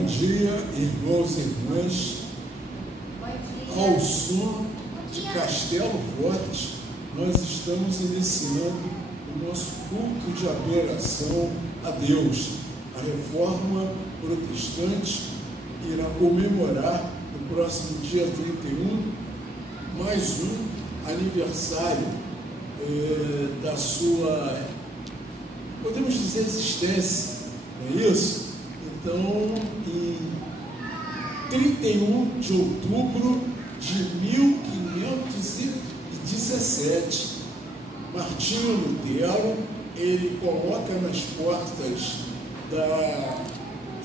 Bom dia, irmãos e irmãs. Ao som de Castelo Forte, nós estamos iniciando o nosso culto de adoração a Deus. A Reforma Protestante irá comemorar no próximo dia 31 mais um aniversário da sua, podemos dizer, existência, não é isso? Então, em 31 de outubro de 1517, Martinho Lutero, ele coloca nas portas da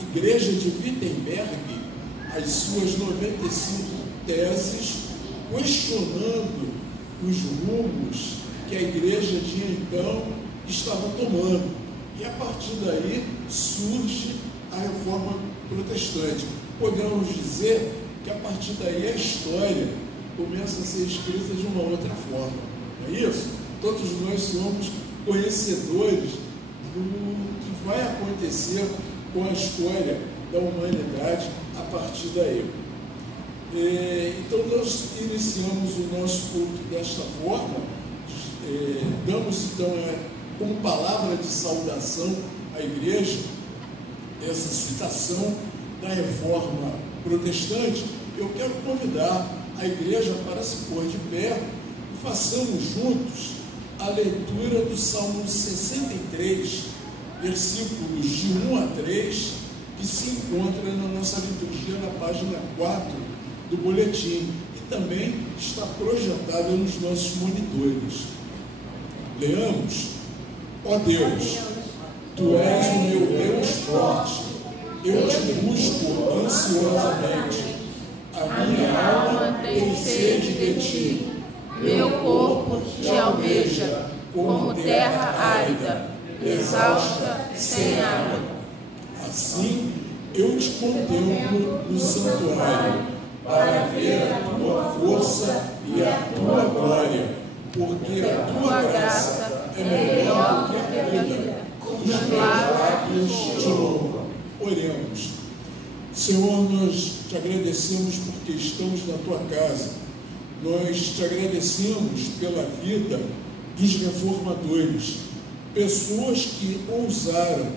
igreja de Wittenberg as suas 95 teses, questionando os rumos que a igreja de então estava tomando. E a partir daí surge a Reforma Protestante. Podemos dizer que a partir daí a história começa a ser escrita de uma outra forma. Não é isso? Todos nós somos conhecedores do que vai acontecer com a história da humanidade a partir daí. Então nós iniciamos o nosso culto desta forma, damos então como palavra de saudação à igreja essa citação da Reforma Protestante. Eu quero convidar a igreja para se pôr de pé e façamos juntos a leitura do Salmo 63, versículos de 1 a 3, que se encontra na nossa liturgia na página 4 do boletim e também está projetada nos nossos monitores. Leamos. Ó Deus, Tu és o meu Deus forte, eu te busco ansiosamente. A minha alma tem sede de Ti, meu corpo te almeja, como terra árida, exausta, sem água. Assim eu te contemplo no santuário, para ver a Tua força e a Tua glória, porque a Tua graça é melhor do que a vida. Os meus lábios te louvam. Oremos. Senhor, nós te agradecemos porque estamos na Tua casa. Nós te agradecemos pela vida dos reformadores, pessoas que ousaram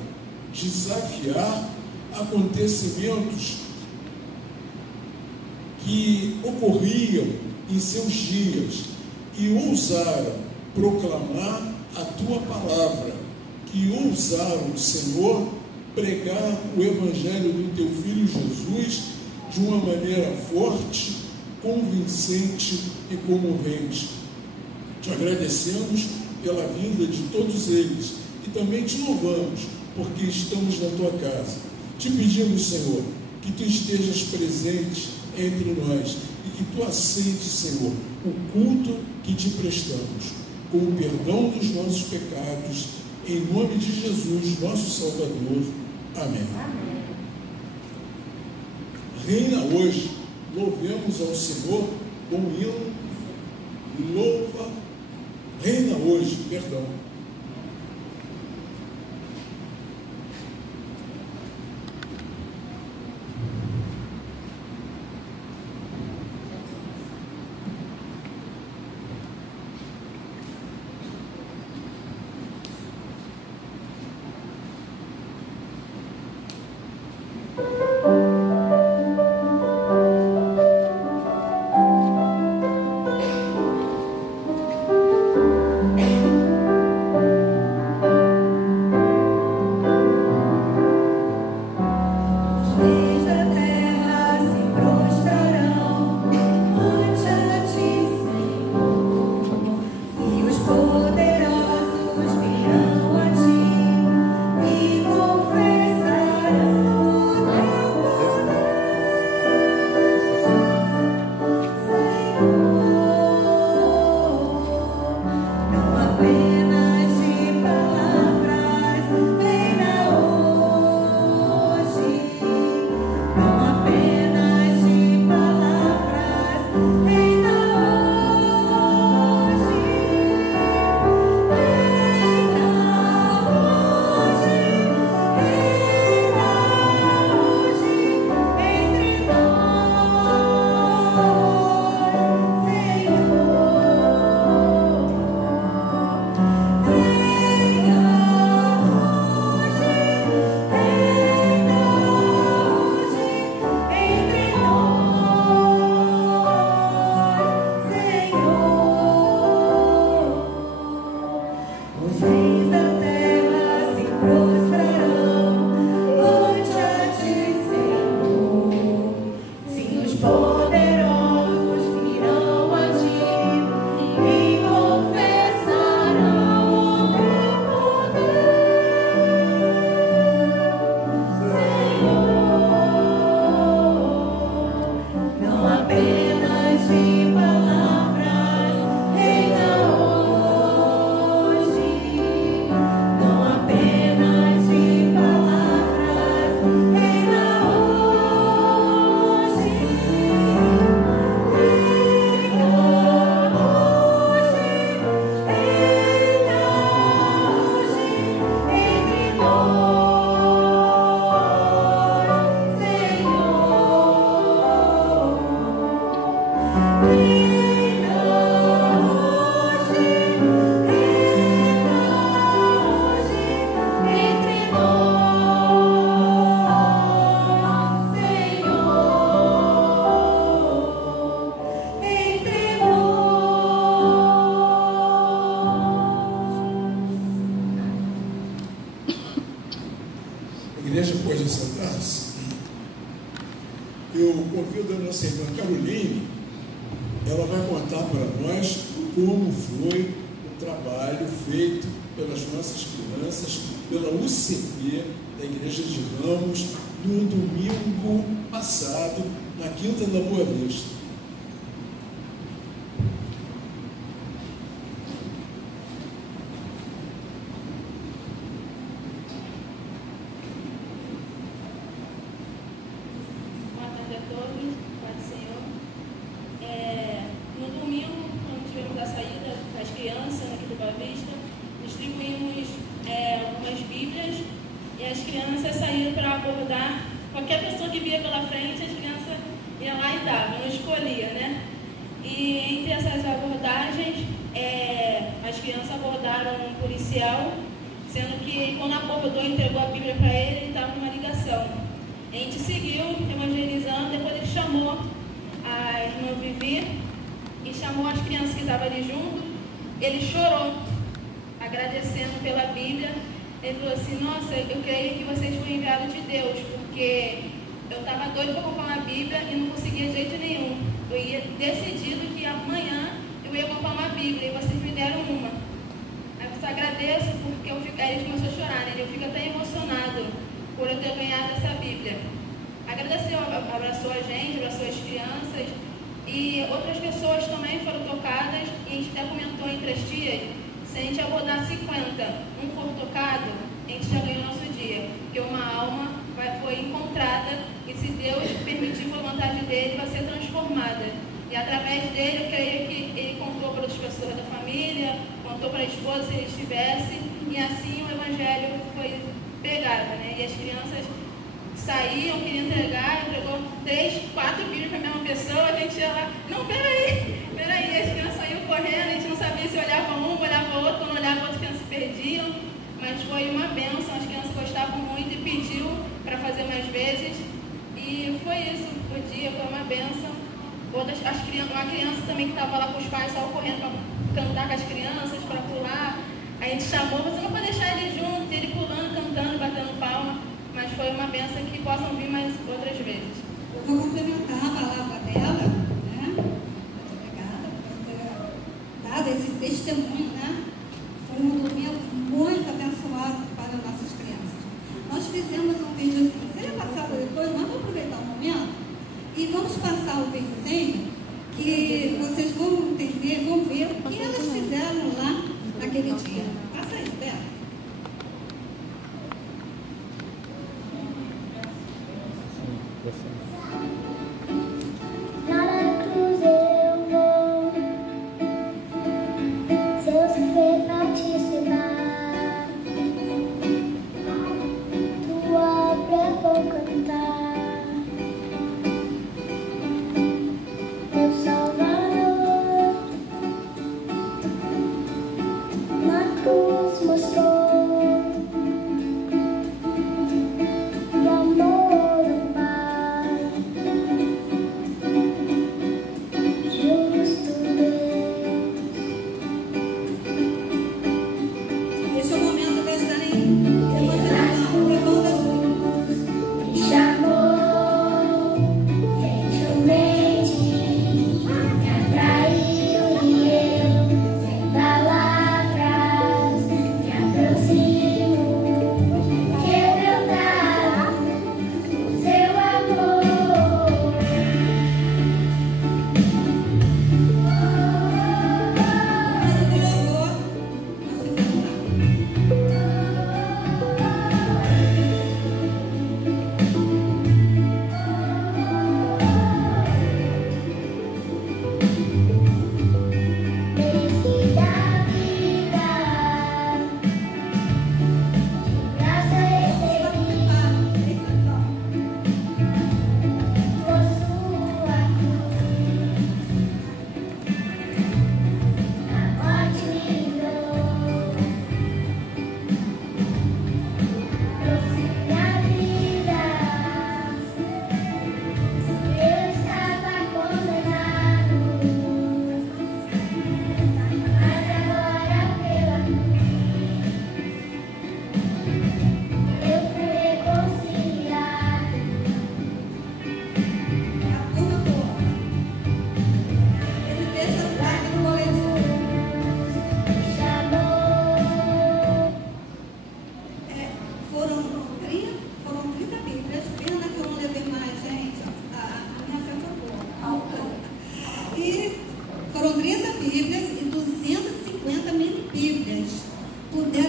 desafiar acontecimentos que ocorriam em seus dias e ousaram proclamar a Tua palavra, que ousaram, Senhor, pregar o Evangelho do Teu Filho Jesus de uma maneira forte, convincente e comovente. Te agradecemos pela vida de todos eles e também te louvamos porque estamos na Tua casa. Te pedimos, Senhor, que Tu estejas presente entre nós e que Tu aceites, Senhor, o culto que Te prestamos, com o perdão dos nossos pecados, em nome de Jesus, nosso Salvador. Amém. Amém. Reina hoje, louvemos ao Senhor com o hino Louva. Reina hoje, perdão. igreja pode sentar-se. Eu convido a nossa irmã Caroline, ela vai contar para nós como foi o trabalho feito pelas nossas crianças, pela UCP da Igreja de Ramos, no domingo passado, na Quinta da Boa Vista. Entregou a Bíblia para ele, ele estava numa ligação. A gente seguiu evangelizando, depois ele chamou a irmã Vivi e chamou as crianças que estavam ali junto. Ele chorou, agradecendo pela Bíblia. Ele falou assim: nossa, eu creio que vocês foram enviados de Deus, porque eu estava doido para comprar uma Bíblia e não conseguia de jeito nenhum. Eu ia decidido que amanhã eu ia comprar uma Bíblia e vocês me deram uma. Eu agradeço porque aí ele começou a chorar, né? Eu fico até emocionado por eu ter ganhado essa Bíblia. Agradeceu, abraçou a gente, abraçou as crianças e outras pessoas também foram tocadas. E a gente até comentou entre as tias, se a gente abordar 50, um for tocado, a gente já ganhou o nosso dia, porque uma alma foi encontrada e se Deus permitir a vontade dele, vai ser transformada. E através dele, eu creio que ele contou para as pessoas da família, contou para a esposa se ele estivesse, e assim o Evangelho foi pegado, né? E as crianças saíam, queriam entregar, entregou 3, 4 Bíblias para a mesma pessoa, a gente ia lá, não, peraí, as crianças saíam correndo, a gente não sabia se olhava um, olhava outro, quando olhava outro, as crianças se perdiam, mas foi uma bênção, as crianças gostavam muito e pediu para fazer mais vezes, e foi isso, o dia foi uma bênção. Uma criança também que estava lá com os pais, saiu correndo para cantar com as crianças, para pular. A gente chamou, você não pode deixar ele junto, ele pulando, cantando, batendo palma. Mas foi uma bênção que possam vir mais outras vezes. Eu vou complementar a palavra dela, né? Muito obrigada por ter dado esse testemunho, né? Foi um domingo muito abençoado para nossas crianças. Nós fizemos um vídeo assim, seria passado depois, mas vamos aproveitar o momento. E vamos passar o videozinho que vocês vão entender, vão ver o que elas fizeram lá naquele dia. Passa aí, Beto. Na cruz eu vou, seus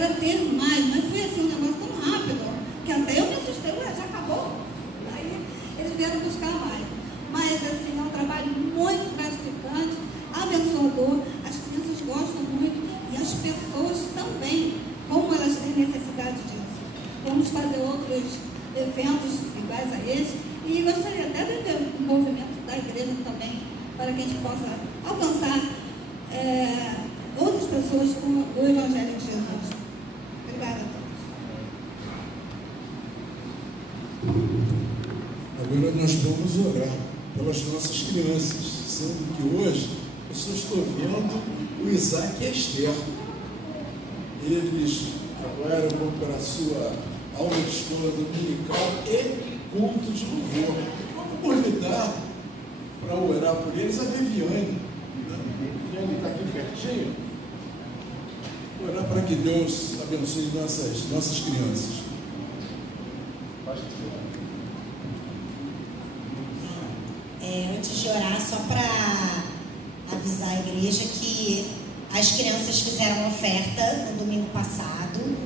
era ter mais, mas foi assim um negócio tão rápido, que até eu me assustei, ué, já acabou? Aí eles vieram buscar mais. Mas assim, é um trabalho muito gratificante, abençoador, as crianças gostam muito e as pessoas também, como elas têm necessidade disso. Vamos fazer outros eventos iguais a esse e gostaria até de ter um movimento da igreja também, para que a gente possa alcançar outras pessoas com o Evangelho de Jesus. Obrigada a todos. Agora nós vamos orar pelas nossas crianças, sendo que hoje eu só estou vendo o Isaac e a Esther. Eles agora vão para a sua aula de escola dominical e culto de louvor. Vamos convidar para orar por eles a Viviane. Viviane está aqui pertinho. Orar para que Deus abençoe nossas crianças. Antes de orar, só para avisar a igreja que as crianças fizeram oferta no domingo passado,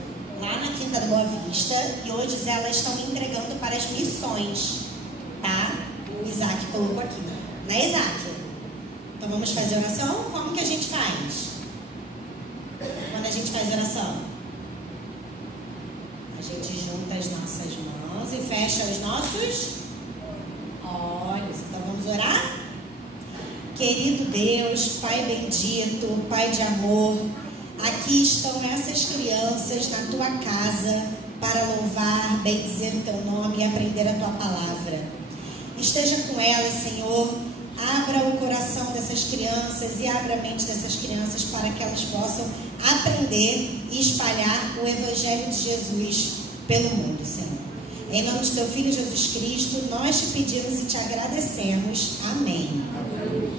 lá na Quinta do Boa Vista, e hoje elas estão entregando para as missões, tá? O Isaac colocou aqui, né, Isaac? Então vamos fazer oração? Como que a gente faz? Quando a gente faz oração? A gente junta as nossas mãos e fecha os nossos olhos. Então vamos orar? Querido Deus, Pai bendito, Pai de amor, aqui estão essas crianças na tua casa para louvar, bendizer o teu nome e aprender a tua palavra. Esteja com elas, Senhor, abra o coração dessas crianças e abra a mente dessas crianças para que elas possam aprender e espalhar o Evangelho de Jesus pelo mundo, Senhor. Em nome de teu Filho Jesus Cristo, nós te pedimos e te agradecemos. Amém. Amém.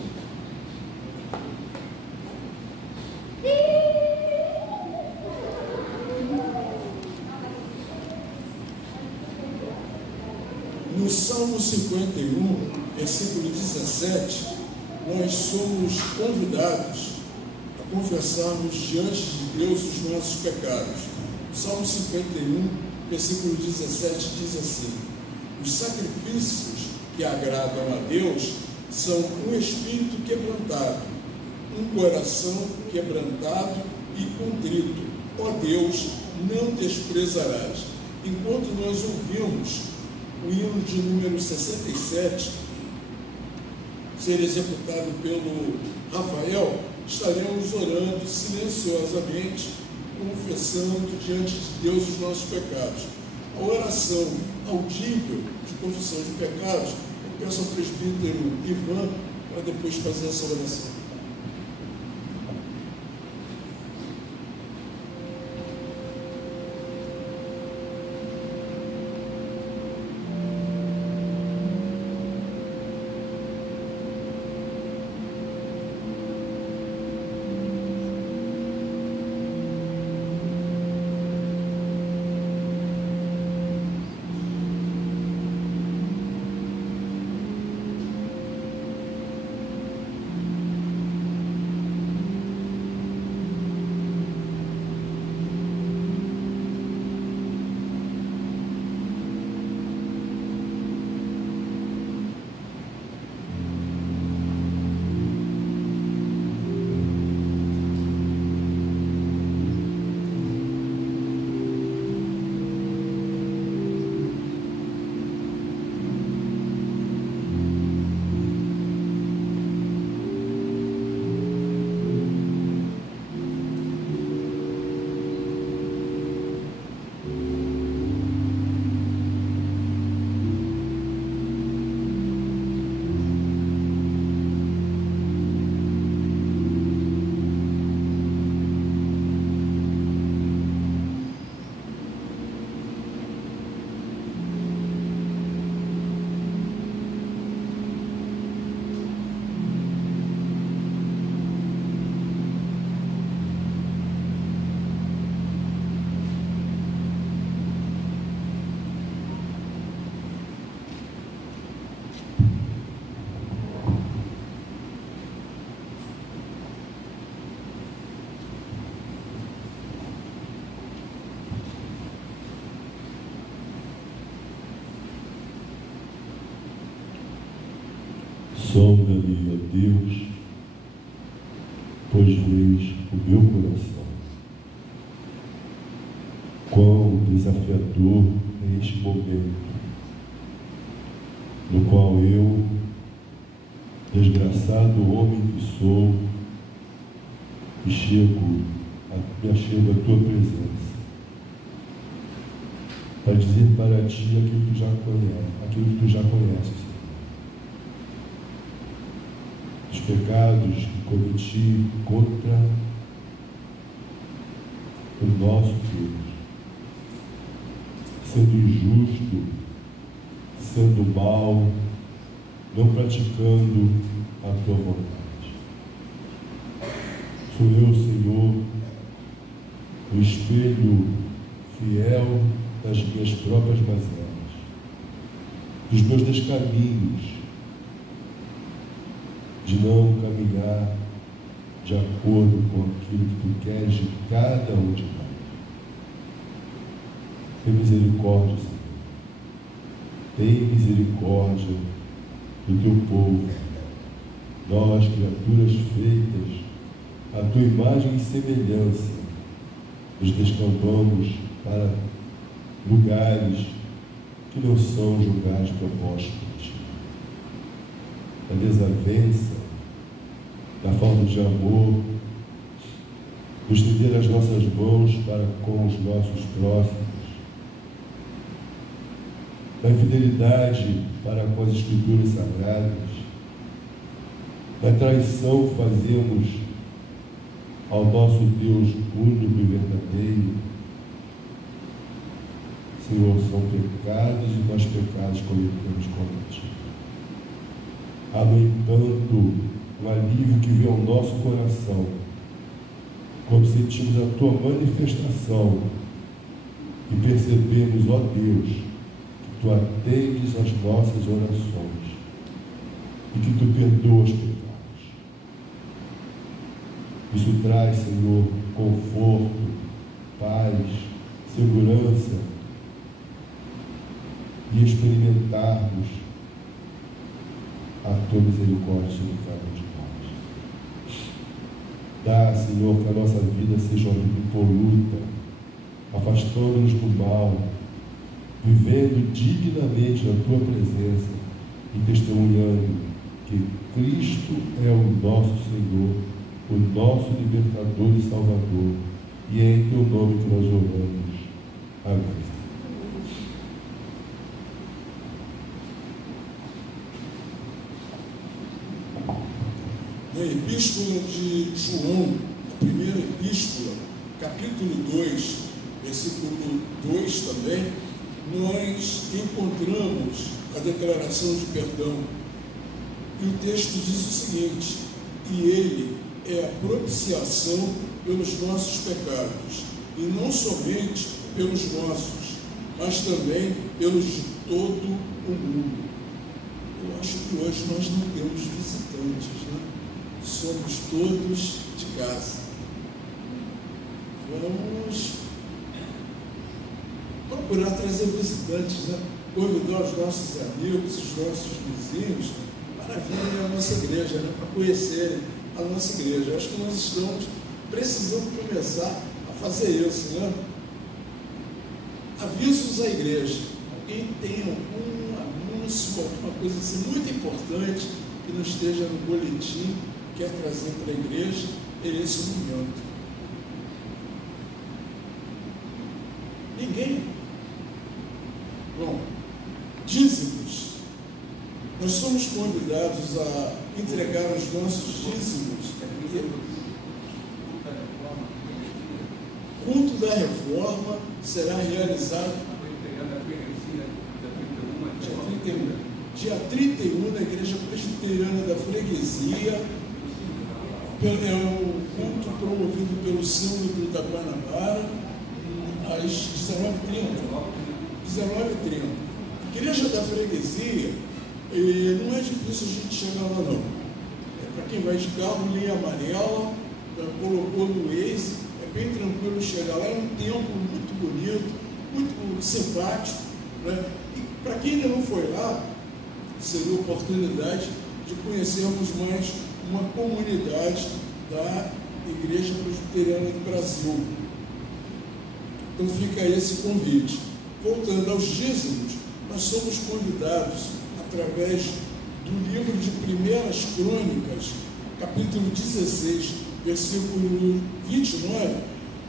No Salmo 51, versículo 17, nós somos convidados a confessarmos diante de Deus os nossos pecados. O Salmo 51, versículo 17 diz assim: os sacrifícios que agradam a Deus são um espírito quebrantado, um coração quebrantado e contrito. Ó Deus, não desprezarás. Enquanto nós ouvimos o hino de número 67 ser executado pelo Rafael, estaremos orando silenciosamente, confessando diante de Deus os nossos pecados. A oração audível de confissão de pecados, eu peço ao presbítero Ivan para depois fazer essa oração. Sonda-me, ó Deus, pois veis o meu coração. Quão desafiador é este momento, no qual eu, desgraçado homem que sou, me achego à tua presença, para dizer para ti aquilo que tu já conheces, os pecados que cometi contra o nosso Deus, sendo injusto, sendo mal, não praticando a tua vontade. Sou eu, Senhor, o espelho fiel das minhas próprias mazelas, dos meus descaminhos, de não caminhar de acordo com aquilo que tu queres de cada um de nós. Tem misericórdia, Senhor. Tem misericórdia do teu povo. Nós, criaturas feitas à tua imagem e semelhança, nos descambamos para lugares que não são os lugares propostos por ti. Da desavença, da falta de amor, do estender as nossas mãos para com os nossos próximos, da infidelidade para com as Escrituras Sagradas, da traição que fazemos ao nosso Deus único e verdadeiro. Senhor, são pecados e nós pecados cometemos contra ti. Há, no entanto, um alívio que vem ao nosso coração quando sentimos a tua manifestação e percebemos, ó Deus, que tu atendes às nossas orações e que tu perdoas pecados. Isso traz, Senhor, conforto, paz, segurança e experimentarmos a tua misericórdia sobre cada um de nós. Dá, Senhor, que a nossa vida seja uma vida impoluta, afastando-nos do mal, vivendo dignamente na tua presença e testemunhando que Cristo é o nosso Senhor, o nosso libertador e salvador, e é em teu nome que nós oramos. Amém. Na Epístola de João, a primeira epístola, capítulo 2, versículo 2 também, nós encontramos a declaração de perdão. E o texto diz o seguinte: e ele é a propiciação pelos nossos pecados, e não somente pelos nossos, mas também pelos de todo o mundo. Eu acho que hoje nós não temos visitantes, né? Somos todos de casa. Vamos procurar trazer visitantes, né? Convidar os nossos amigos, os nossos vizinhos para virem à nossa igreja, né? Para conhecerem a nossa igreja. Eu acho que nós estamos precisando começar a fazer isso, né? Avisos à igreja. Alguém tem algum anúncio, alguma coisa assim muito importante que não esteja no boletim, quer trazer para a igreja, é esse o momento. Ninguém? Bom, dízimos. Nós somos convidados a entregar os nossos dízimos. Culto da Reforma será realizado dia 31 na Igreja Presbiteriana da Freguesia. É um culto promovido pelo Sínodo da Guanabara, às 19h30. 19h30. Igreja da Freguesia, não é difícil a gente chegar lá, não. Para quem vai de carro, linha amarela, colocou no Waze, é bem tranquilo chegar lá. É um templo muito bonito, muito simpático, né? E para quem ainda não foi lá, seria a oportunidade de conhecermos mais uma comunidade da Igreja Presbiteriana do Brasil. Então fica esse convite. Voltando aos dízimos, nós somos convidados, através do livro de 1 Crônicas, capítulo 16, versículo 29,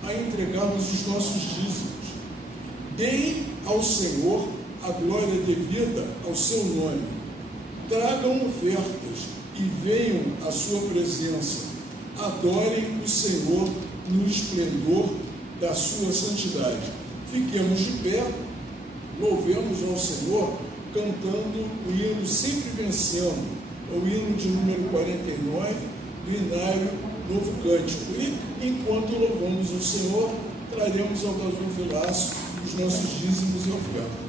a entregarmos os nossos dízimos. Deem ao Senhor a glória devida ao seu nome. Tragam ofertas e venham à sua presença. Adorem o Senhor no esplendor da sua santidade. Fiquemos de pé, louvemos ao Senhor, cantando o hino Sempre Vencendo, o hino de número 49, do Inário Novo Cântico. E, enquanto louvamos ao Senhor, traremos ao gasofilaço os nossos dízimos e ofertas.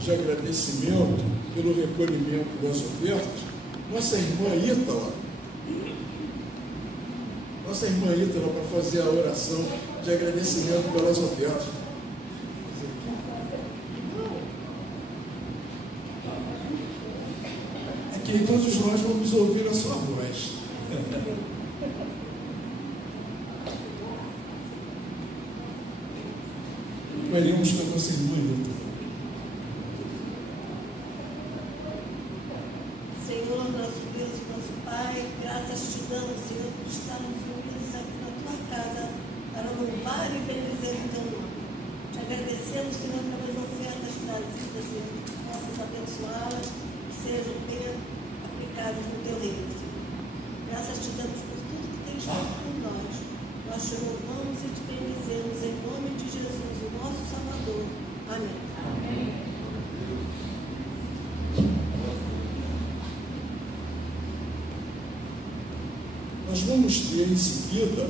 De agradecimento pelo recolhimento das ofertas, nossa irmã Ítala, para fazer a oração de agradecimento pelas ofertas. É que todos nós vamos ouvir a sua voz. Veremos com a nossa irmã Ítala. Senhor, nosso Deus e nosso Pai, graças te damos, Senhor, por estarmos unidos aqui na tua casa para louvar e bendizer o teu nome. Te agradecemos, Senhor, pelas ofertas trazidas, Senhor, que possas abençoá-las e sejam bem aplicadas no teu reino, Senhor. Graças te damos por tudo que tens feito por nós. Nós te louvamos e te bendizemos em nome de Jesus, o nosso Salvador. Salvador. Amém. Nós vamos ter em seguida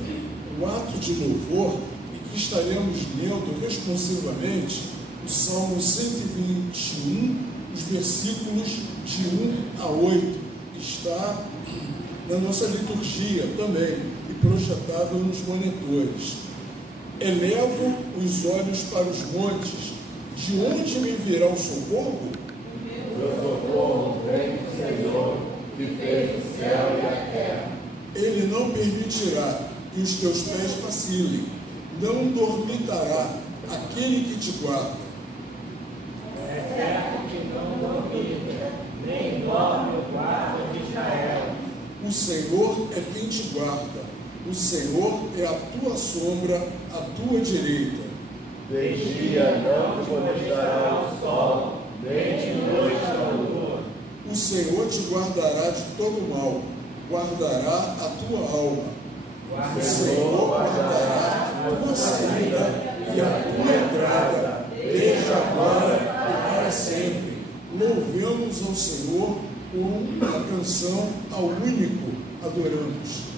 o ato de louvor e que estaremos lendo responsivamente o Salmo 121, os versículos de 1 a 8, que está na nossa liturgia também e projetado nos monitores. Elevo os olhos para os montes, de onde me virá o socorro? Meu socorro vem do Senhor, que fez o céu e a terra. Ele não permitirá que os teus pés vacilem, não dormitará aquele que te guarda. É certo que não dormita, nem dorme o guarda de Israel. O Senhor é quem te guarda, o Senhor é a tua sombra, a tua direita. De dia não te molestará o sol, nem de noite a lua. O Senhor te guardará de todo mal, guardará a tua alma. O Senhor guardará a tua saída e a tua entrada, desde agora e para sempre. Louvemos ao Senhor com a canção ao único adoramos.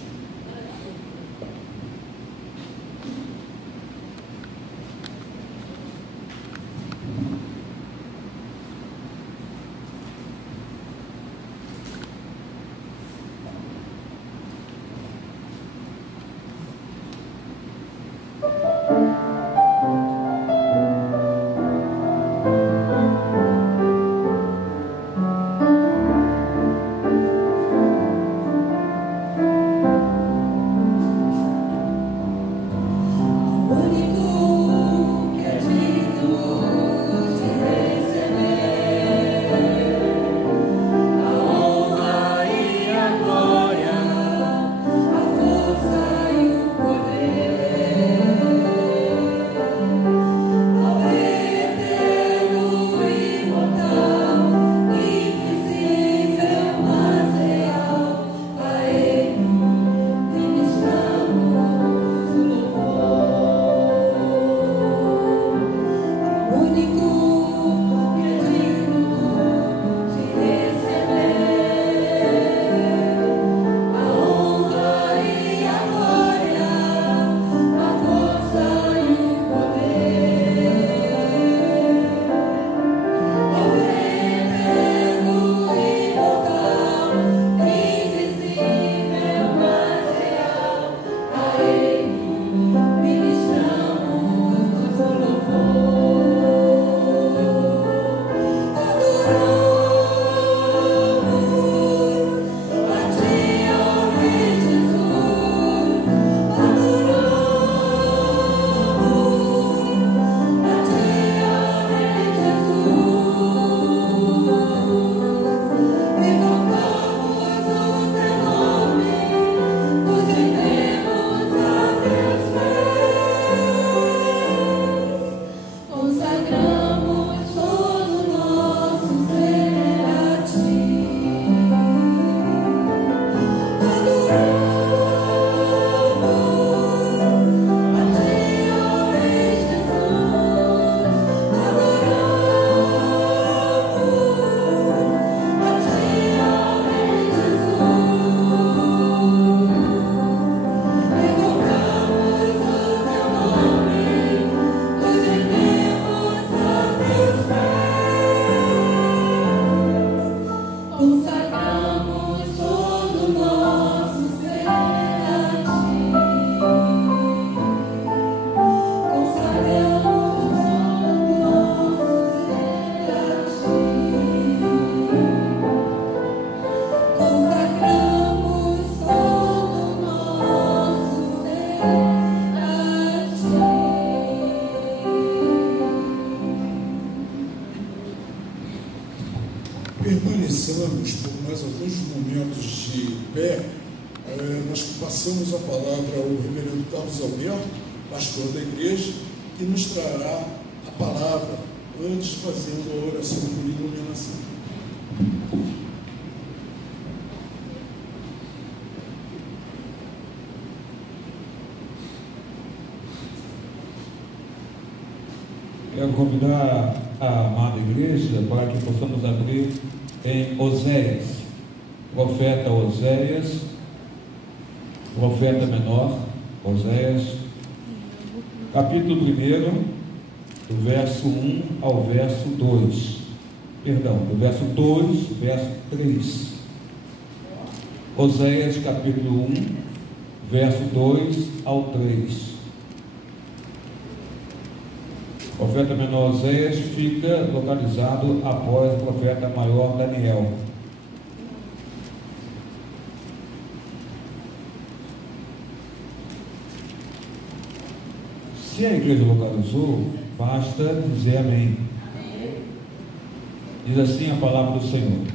Permaneçamos por mais alguns momentos de pé. Nós passamos a palavra ao reverendo Carlos Alberto, pastor da igreja, que nos trará a palavra, antes fazendo a oração por iluminação. Quero convidar a amada igreja para que possamos abrir em Oséias, profeta Oséias, profeta menor, Oséias, capítulo 1, do verso 1 ao verso 2, perdão, do verso 2, verso 3. Oséias, capítulo 1, verso 2 ao 3. O profeta menor Oséias fica localizado após o profeta maior Daniel. Se a igreja localizou, basta dizer amém. Diz assim a palavra do Senhor: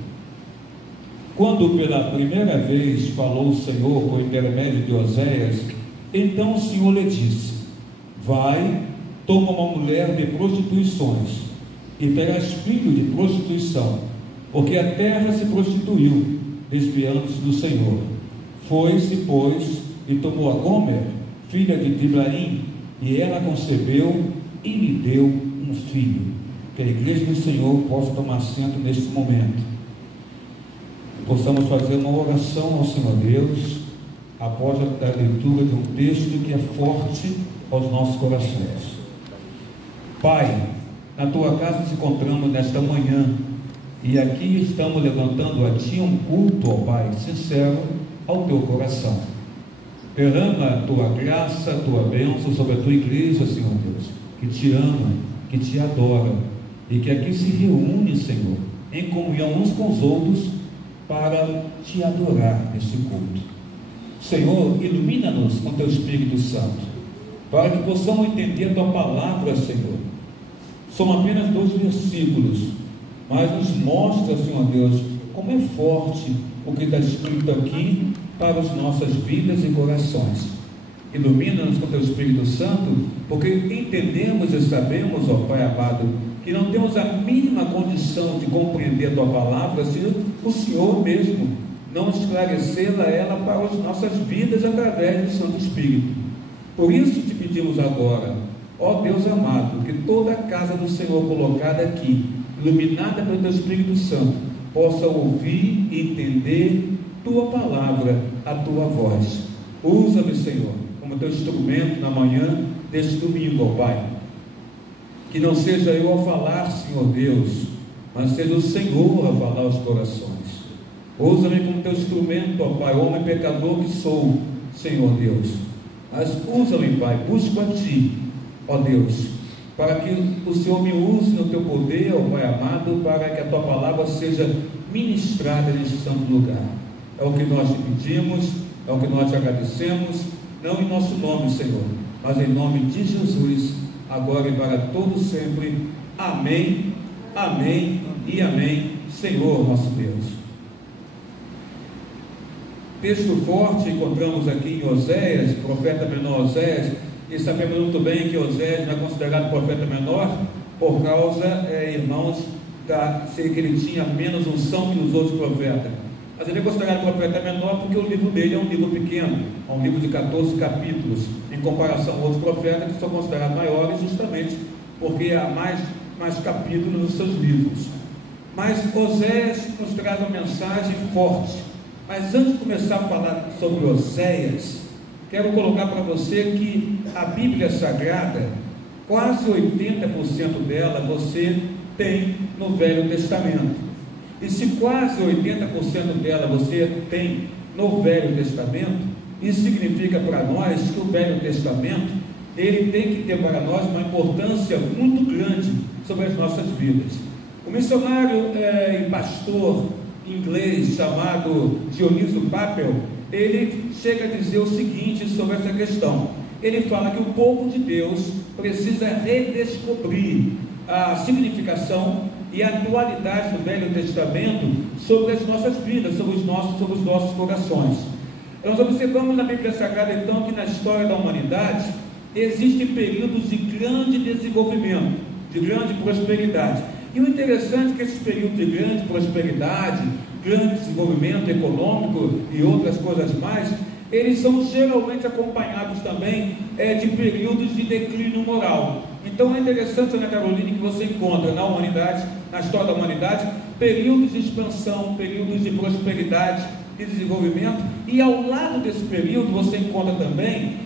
quando pela primeira vez falou o Senhor por intermédio de Oséias, então o Senhor lhe disse: vai, toma uma mulher de prostituições e terás filho de prostituição, porque a terra se prostituiu, desviando-se do Senhor. Foi-se, pois, e tomou a Gomer, filha de Diblaim, e ela concebeu e lhe deu um filho. Que a igreja do Senhor possa tomar assento neste momento. Possamos fazer uma oração ao Senhor Deus, após a leitura de um texto que é forte aos nossos corações. Pai, na tua casa nos encontramos nesta manhã, e aqui estamos levantando a Ti um culto, ó Pai, sincero ao Teu coração. Derrama a Tua graça, a Tua bênção sobre a Tua igreja, Senhor Deus, que Te ama, que Te adora, e que aqui se reúne, Senhor, em comunhão uns com os outros, para Te adorar neste culto. Senhor, ilumina-nos com Teu Espírito Santo, para que possamos entender a Tua palavra, Senhor. São apenas 2 versículos, mas nos mostra, Senhor Deus, como é forte o que está escrito aqui para as nossas vidas e corações. Ilumina-nos com Teu Espírito Santo, porque entendemos e sabemos, ó Pai amado, que não temos a mínima condição de compreender a Tua palavra se o Senhor mesmo não esclarecê-la ela para as nossas vidas através do Santo Espírito. Por isso te pedimos agora, ó Deus amado, que toda a casa do Senhor colocada aqui, iluminada pelo Teu Espírito Santo, possa ouvir e entender Tua palavra, a Tua voz. Usa-me, Senhor, como Teu instrumento na manhã deste domingo, ó Pai. Que não seja eu a falar, Senhor Deus, mas seja o Senhor a falar aos corações. Usa-me como Teu instrumento, ó Pai, homem pecador que sou, Senhor Deus. Mas usa-me, Pai, busco a Ti, ó Deus, para que o Senhor me use no Teu poder, ó Pai amado, para que a Tua palavra seja ministrada neste santo lugar. É o que nós te pedimos, é o que nós te agradecemos, não em nosso nome, Senhor, mas em nome de Jesus, agora e para todos sempre. Amém, amém e amém, Senhor nosso Deus. Texto forte encontramos aqui em Oséias, profeta menor Oséias, e sabemos muito bem que Oséias não é considerado profeta menor por causa, irmãos, que ele tinha menos unção que os outros profetas. Mas ele é considerado profeta menor porque o livro dele é um livro pequeno, é um livro de 14 capítulos, em comparação a outros profetas que são considerados maiores, justamente porque há mais capítulos nos seus livros. Mas Oséias nos traz uma mensagem forte. Mas antes de começar a falar sobre Oséias, quero colocar para você que a Bíblia Sagrada, quase 80% dela você tem no Velho Testamento. E se quase 80% dela você tem no Velho Testamento, isso significa para nós que o Velho Testamento, ele tem que ter para nós uma importância muito grande sobre as nossas vidas. O missionário e pastor inglês chamado Dionísio Papel, ele chega a dizer o seguinte sobre essa questão. Ele fala que o povo de Deus precisa redescobrir a significação e a atualidade do Velho Testamento sobre as nossas vidas, sobre os nossos corações. Nós observamos na Bíblia Sagrada então que na história da humanidade existem períodos de grande desenvolvimento, de grande prosperidade. E o interessante é que esses períodos de grande prosperidade, grande desenvolvimento econômico e outras coisas mais, eles são geralmente acompanhados também de períodos de declínio moral. Então é interessante, Ana Carolina, que você encontra na humanidade, na história da humanidade, períodos de expansão, períodos de prosperidade e desenvolvimento, e ao lado desse período você encontra também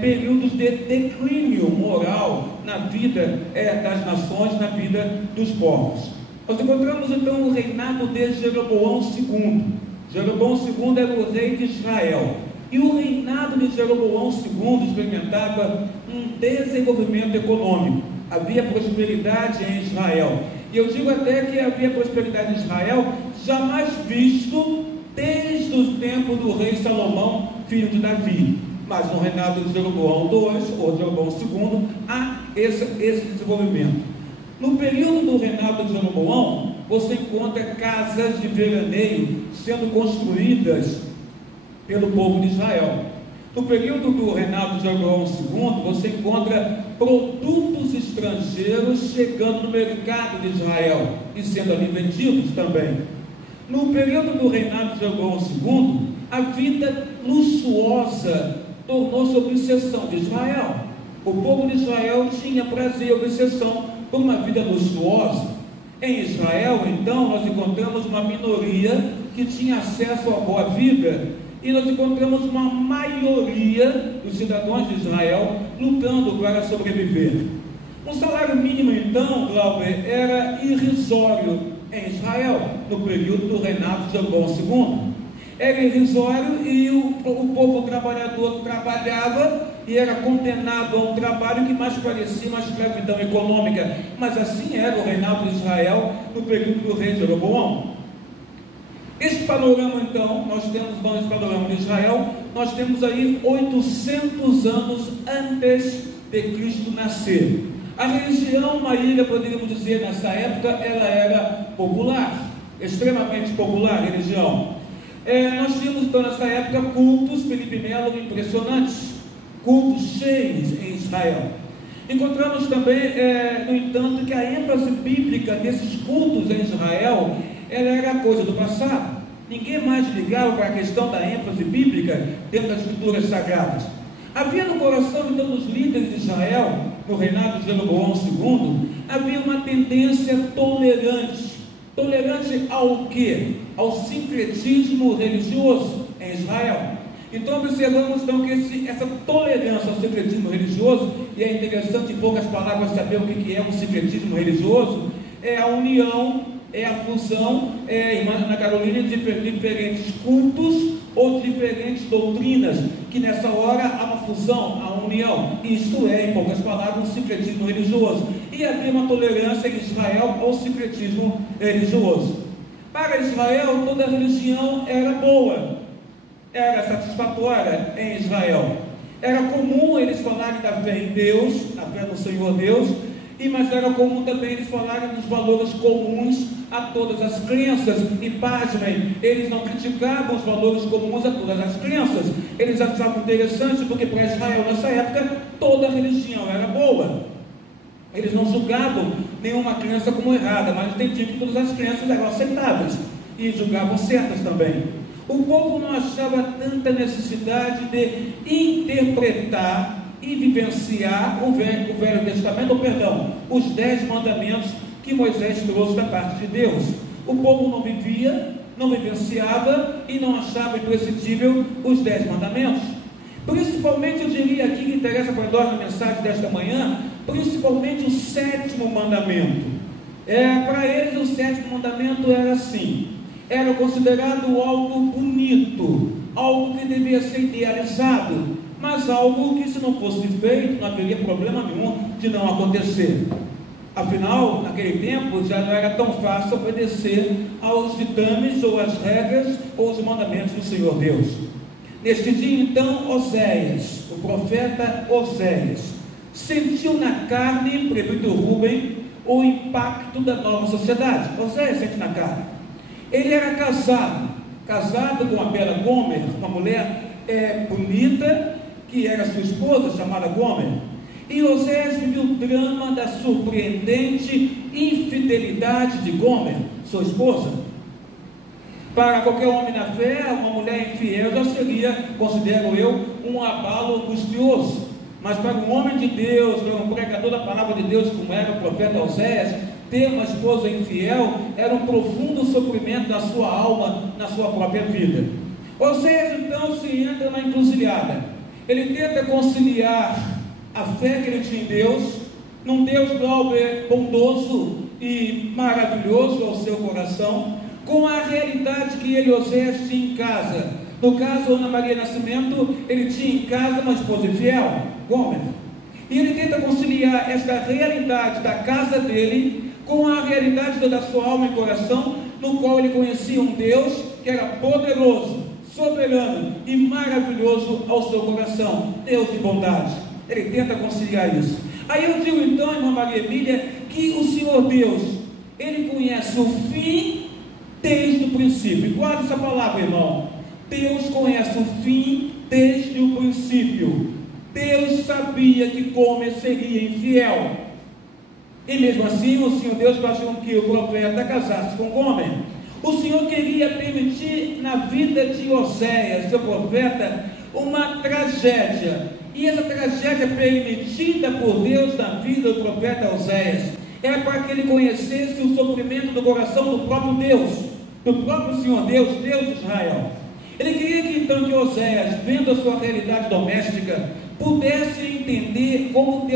períodos de declínio moral na vida das nações, na vida dos povos. Nós encontramos então o reinado de Jeroboão II. Jeroboão II era o rei de Israel. E o reinado de Jeroboão II experimentava um desenvolvimento econômico. Havia prosperidade em Israel. E eu digo até que havia prosperidade em Israel jamais visto desde o tempo do rei Salomão, filho de Davi. Mas no reinado de Jeroboão II, ou Jeroboão II, há esse desenvolvimento. No período do reinado de Jeroboão, você encontra casas de veraneio sendo construídas pelo povo de Israel. No período do reinado de Jeroboão II, você encontra produtos estrangeiros chegando no mercado de Israel e sendo ali vendidos também. No período do reinado de Jeroboão II, a vida luxuosa tornou-se obsessão de Israel. O povo de Israel tinha prazer e obsessão por uma vida luxuosa. Em Israel, então, nós encontramos uma minoria que tinha acesso à boa vida, e nós encontramos uma maioria dos cidadãos de Israel lutando para sobreviver. Um salário mínimo, então, Glauber, era irrisório em Israel, no período do reinado de Jeroboão II. Era irrisório e o povo trabalhador trabalhava e era condenado a um trabalho que mais parecia uma escravidão econômica. Mas assim era o reinado de Israel no período do rei Jeroboão. Esse panorama, então, nós de Israel, nós temos aí 800 anos antes de Cristo nascer. A religião maíra, poderíamos dizer, nessa época, ela era popular, extremamente popular, a religião. Nós tínhamos, então, nessa época, cultos, Felipe Melo, impressionantes, cultos cheios em Israel. Encontramos também, no entanto, que a ênfase bíblica desses cultos em Israel, ela era coisa do passado. Ninguém mais ligava para a questão da ênfase bíblica dentro das escrituras sagradas. Havia no coração, então, dos líderes de Israel, no reinado de Jeroboão II, havia uma tendência tolerante. Tolerante ao quê? Ao sincretismo religioso em Israel. Então observamos então, que essa tolerância ao sincretismo religioso, e é interessante em poucas palavras saber o que é um sincretismo religioso, é a união, é a fusão, irmã Ana Carolina, de diferentes cultos ou diferentes doutrinas, que nessa hora há uma fusão, há uma união. Isto é, em poucas palavras, um sincretismo religioso. E havia uma tolerância em Israel ao sincretismo religioso. Para Israel, toda religião era boa, era satisfatória em Israel. Era comum eles falarem da fé em Deus, na fé no Senhor Deus, mas era comum também eles falarem dos valores comuns a todas as crenças. E pasmem, eles não criticavam os valores comuns a todas as crenças. Eles achavam interessante porque para Israel nessa época toda religião era boa. Eles não julgavam nenhuma crença como errada, mas entendiam que todas as crenças eram aceitáveis e julgavam certas também. O povo não achava tanta necessidade de interpretar e vivenciar o Velho Testamento, os 10 mandamentos que Moisés trouxe da parte de Deus. O povo não vivia, não vivenciava e não achava imprescindível os 10 mandamentos. Principalmente, eu diria aqui, que interessa para nós na mensagem desta manhã, principalmente o 7º mandamento. Para eles o 7º mandamento era assim, era considerado algo bonito, algo que devia ser idealizado, mas algo que, se não fosse feito, não haveria problema nenhum de não acontecer. Afinal, naquele tempo, já não era tão fácil obedecer aos ditames, ou às regras, ou os mandamentos do Senhor Deus. Neste dia, então, Oséias, o profeta Oséias, sentiu na carne, presbítero Rubem, o impacto da nova sociedade. Oséias sente na carne. Ele era casado com a bela Gomer, uma mulher bonita, que era sua esposa, chamada Gomer. E Oséias viveu o drama da surpreendente infidelidade de Gomer, sua esposa. Para qualquer homem na fé, uma mulher infiel já seria, considero eu, um abalo angustioso. mas para um homem de Deus, para um pregador da palavra de Deus, como era o profeta Oséias, ter uma esposa infiel era um profundo sofrimento na sua alma, na sua própria vida. Oséias então se entra na encruzilhada. Ele tenta conciliar a fé que ele tinha em Deus, num Deus bondoso e maravilhoso ao seu coração, com a realidade que ele, Oséias, tinha em casa. No caso, Ana Maria Nascimento, ele tinha em casa uma esposa infiel, Gomer. E ele tenta conciliar esta realidade da casa dele com a realidade da sua alma e coração, no qual ele conhecia um Deus que era poderoso, soberano e maravilhoso ao seu coração, Deus de bondade. Ele tenta conciliar isso. Aí eu digo então, irmã Maria Emília, que o Senhor Deus, Ele conhece o fim desde o princípio. Guarda essa palavra, irmão. Deus conhece o fim desde o princípio. Deus sabia que Gomer seria infiel. E mesmo assim, o Senhor Deus faz com que o profeta casasse com Gomer. O Senhor queria permitir na vida de Oséias, seu profeta, uma tragédia. E essa tragédia permitida por Deus na vida do profeta Oséias era para que ele conhecesse o sofrimento do coração do próprio Deus, do próprio Senhor Deus, Deus de Israel. Ele queria que então que Oséias, vendo a sua realidade doméstica, pudesse entender o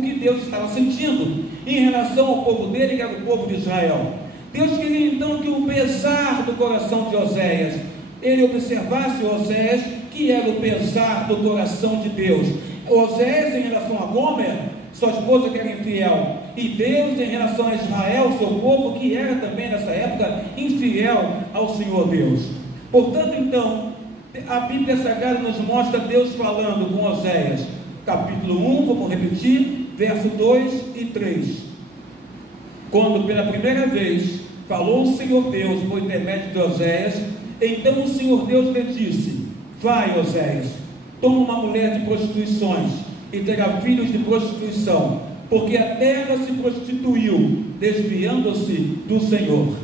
que Deus estava sentindo em relação ao povo dele, que era o povo de Israel. Deus queria então que o pesar do coração de Oséias, ele observasse Oséias, que era o pesar do coração de Deus. Oséias em relação a Gomer, sua esposa que era infiel, e Deus em relação a Israel, seu povo, que era também nessa época infiel ao Senhor Deus. Portanto, então, a Bíblia Sagrada nos mostra Deus falando com Oséias, capítulo 1, vamos repetir, verso 2 e 3. Quando pela primeira vez falou o Senhor Deus por intermédio de Oséias, então o Senhor Deus lhe disse: vai, Oséias, toma uma mulher de prostituições e terá filhos de prostituição, porque a terra se prostituiu, desviando-se do Senhor.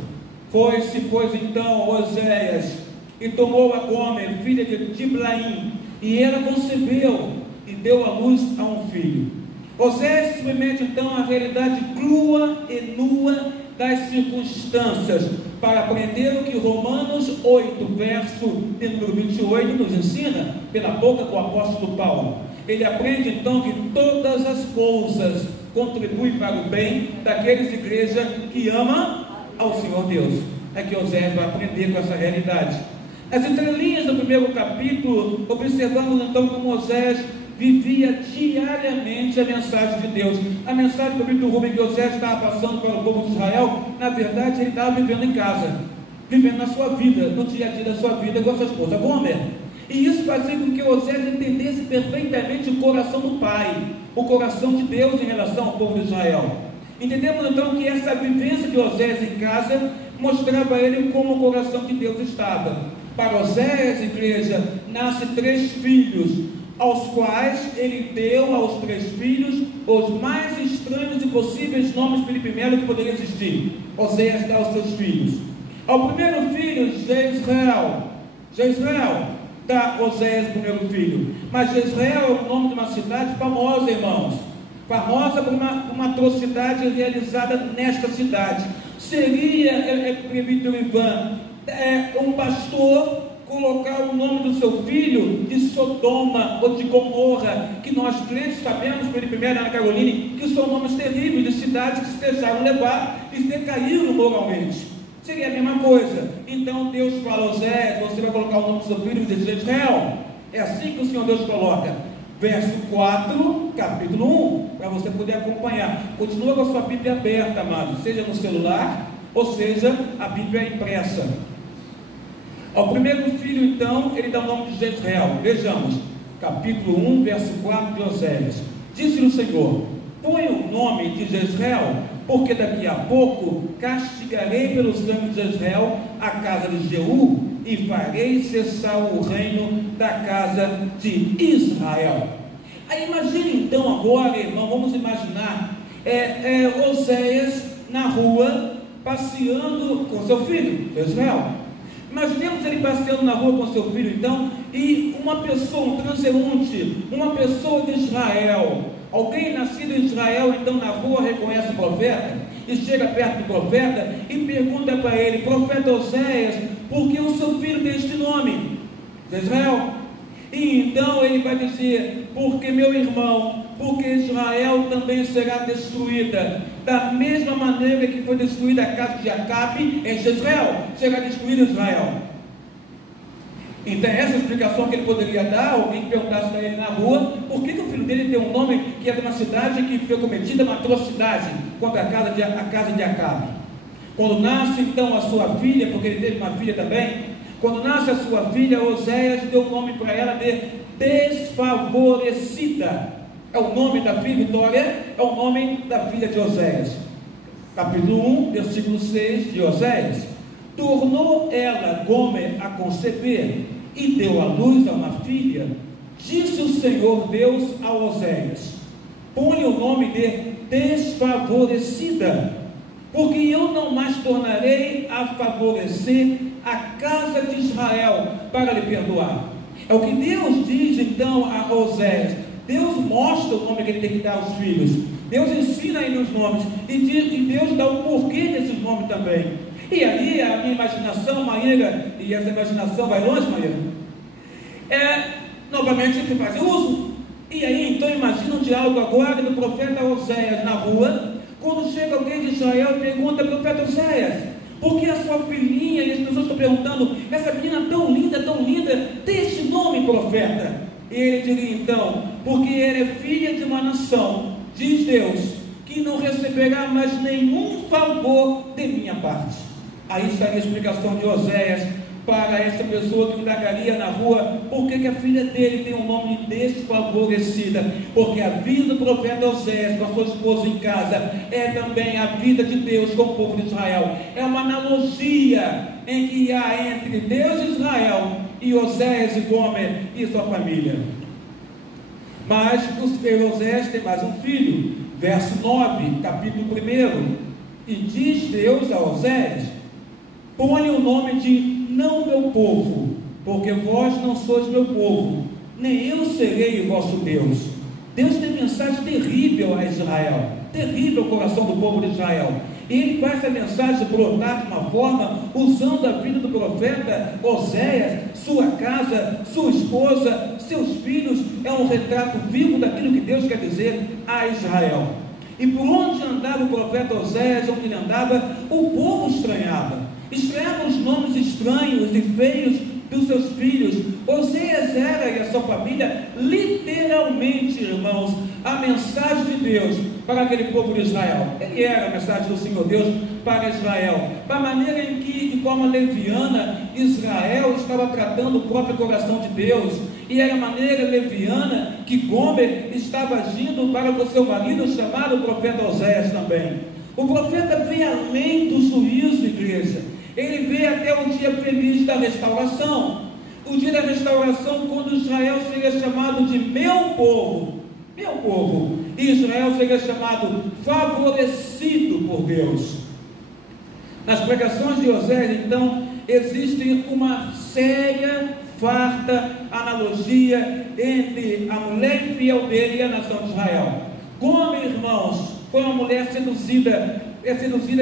Foi-se, pois, então Oséias e tomou a Gomer, filha de Diblaim, e ela concebeu e deu à luz a um filho. Oséias se submete então à realidade crua e nua das circunstâncias, para aprender o que Romanos 8, verso número 28 nos ensina, pela boca do apóstolo Paulo. Ele aprende então que todas as coisas contribuem para o bem daqueles igreja que ama ao Senhor Deus. É que Oséias vai aprender com essa realidade. As entrelinhas do primeiro capítulo, observamos então como Oséias vivia diariamente a mensagem de Deus. A mensagem do livro do Rubem que Oséias estava passando para o povo de Israel, na verdade ele estava vivendo em casa, vivendo na sua vida, no dia a dia da sua vida com a sua esposa Gomer. E isso fazia com que Oséias entendesse perfeitamente o coração do Pai, o coração de Deus em relação ao povo de Israel. Entendemos então que essa vivência de Oséias em casa mostrava a ele como o coração de Deus estava. Para Oséias, igreja, nasce 3 filhos, aos quais ele deu aos 3 filhos os mais estranhos e possíveis nomes Felipe Melo que poderiam existir. Oséias dá aos seus filhos. Ao primeiro filho, Jezreel dá Oséias o primeiro filho. Mas Jezreel é o nome de uma cidade famosa, irmãos, famosa por uma atrocidade realizada nesta cidade. Seria, presbítero Ivan, um pastor colocar o nome do seu filho de Sodoma ou de Gomorra, que nós crentes sabemos, Felipe Melo e Ana Caroline, que são nomes terríveis de cidades que se deixaram levar e decaíram moralmente. Seria a mesma coisa. Então Deus fala: Oséias, você vai colocar o nome do seu filho de Jezreel. É assim que o Senhor Deus coloca. Verso 4, capítulo 1, para você poder acompanhar. Continua com a sua Bíblia aberta, amado, seja no celular, ou seja, a Bíblia impressa. Ao primeiro filho, então, ele dá o nome de Jezreel. Vejamos, capítulo 1, verso 4 de Oséias. Disse-lhe o Senhor: põe o nome de Jezreel, porque daqui a pouco castigarei pelo sangue de Jezreel a casa de Jeú, e farei cessar o reino da casa de Israel. Aí imagine então agora, irmão, vamos imaginar Oséias na rua, passeando com seu filho, Jezreel. Imaginemos ele passeando na rua com seu filho, então, e uma pessoa, um transeunte, uma pessoa de Israel, alguém nascido em Israel, então na rua reconhece o profeta, e chega perto do profeta e pergunta para ele: profeta Oséias, por que o seu filho tem este nome? De Israel. E então ele vai dizer: porque meu irmão, porque Israel também será destruída, da mesma maneira que foi destruída a casa de Acabe em Jezreel, será destruída Israel. Então essa explicação que ele poderia dar, alguém que perguntasse para ele na rua, por que o filho dele tem um nome que é de uma cidade que foi cometida uma atrocidade contra a casa de Acabe. Quando nasce então a sua filha, porque ele teve uma filha também, quando nasce a sua filha, Oséias deu o nome para ela de desfavorecida. É o nome da filha Vitória, é o nome da filha de Oséias. Capítulo 1, versículo 6 de Oséias. Tornou ela, Gomer, a conceber e deu à luz a uma filha. Disse o Senhor Deus a Oséias: põe o nome de desfavorecida, porque eu não mais tornarei a favorecer a casa de Israel para lhe perdoar. É o que Deus diz então a Oséias. Deus mostra o nome que ele tem que dar aos filhos. Deus ensina ele os nomes e Deus dá o porquê desses nomes também. E ali a minha imaginação, Maíra, e essa imaginação vai longe, Maíra, novamente se faz uso. E aí então imagina um diálogo agora do profeta Oséias na rua, quando chega alguém de Israel e pergunta: profeta Oséias, por que a sua filhinha, e as pessoas estão perguntando, essa menina tão linda, tem esse nome, profeta? E ele diria então: porque ela é filha de uma nação, diz Deus, que não receberá mais nenhum favor de minha parte. Aí estaria a explicação de Oséias para essa pessoa que indagaria na rua por que a filha dele tem um nome desfavorecida. Porque a vida do profeta Oséias com a sua esposa em casa é também a vida de Deus com o povo de Israel. É uma analogia em que há entre Deus e Israel, e Oséias e Gomer e sua família. Mas Oséias tem mais um filho, verso 9, capítulo 1, e diz Deus a Oséias: põe o nome de não meu povo, porque vós não sois meu povo, nem eu serei o vosso Deus. Deus tem mensagem terrível a Israel, terrível ao coração do povo de Israel. E ele faz essa mensagem brotar de uma forma, usando a vida do profeta Oséias, sua casa, sua esposa, seus filhos. É um retrato vivo daquilo que Deus quer dizer a Israel. E por onde andava o profeta Oséias, onde ele andava, o povo estranhava os nomes estranhos e feios dos seus filhos. Oséias era, e a sua família, literalmente, irmãos, a mensagem de Deus para aquele povo de Israel. Ele era a mensagem do Senhor Deus para Israel, para a maneira em que, de forma leviana, Israel estava tratando o próprio coração de Deus, e era a maneira leviana que Gomer estava agindo para o seu marido, chamado profeta Oséias também. O profeta vê além do juízo, igreja. Ele vê até o dia feliz da restauração, o dia da restauração, quando Israel seria chamado de meu povo, e Israel seria chamado favorecido por Deus. Nas pregações de Oséias, então, existe uma séria, farta analogia entre a mulher infiel dele e a nação de Israel. Como, irmãos, foi uma mulher seduzida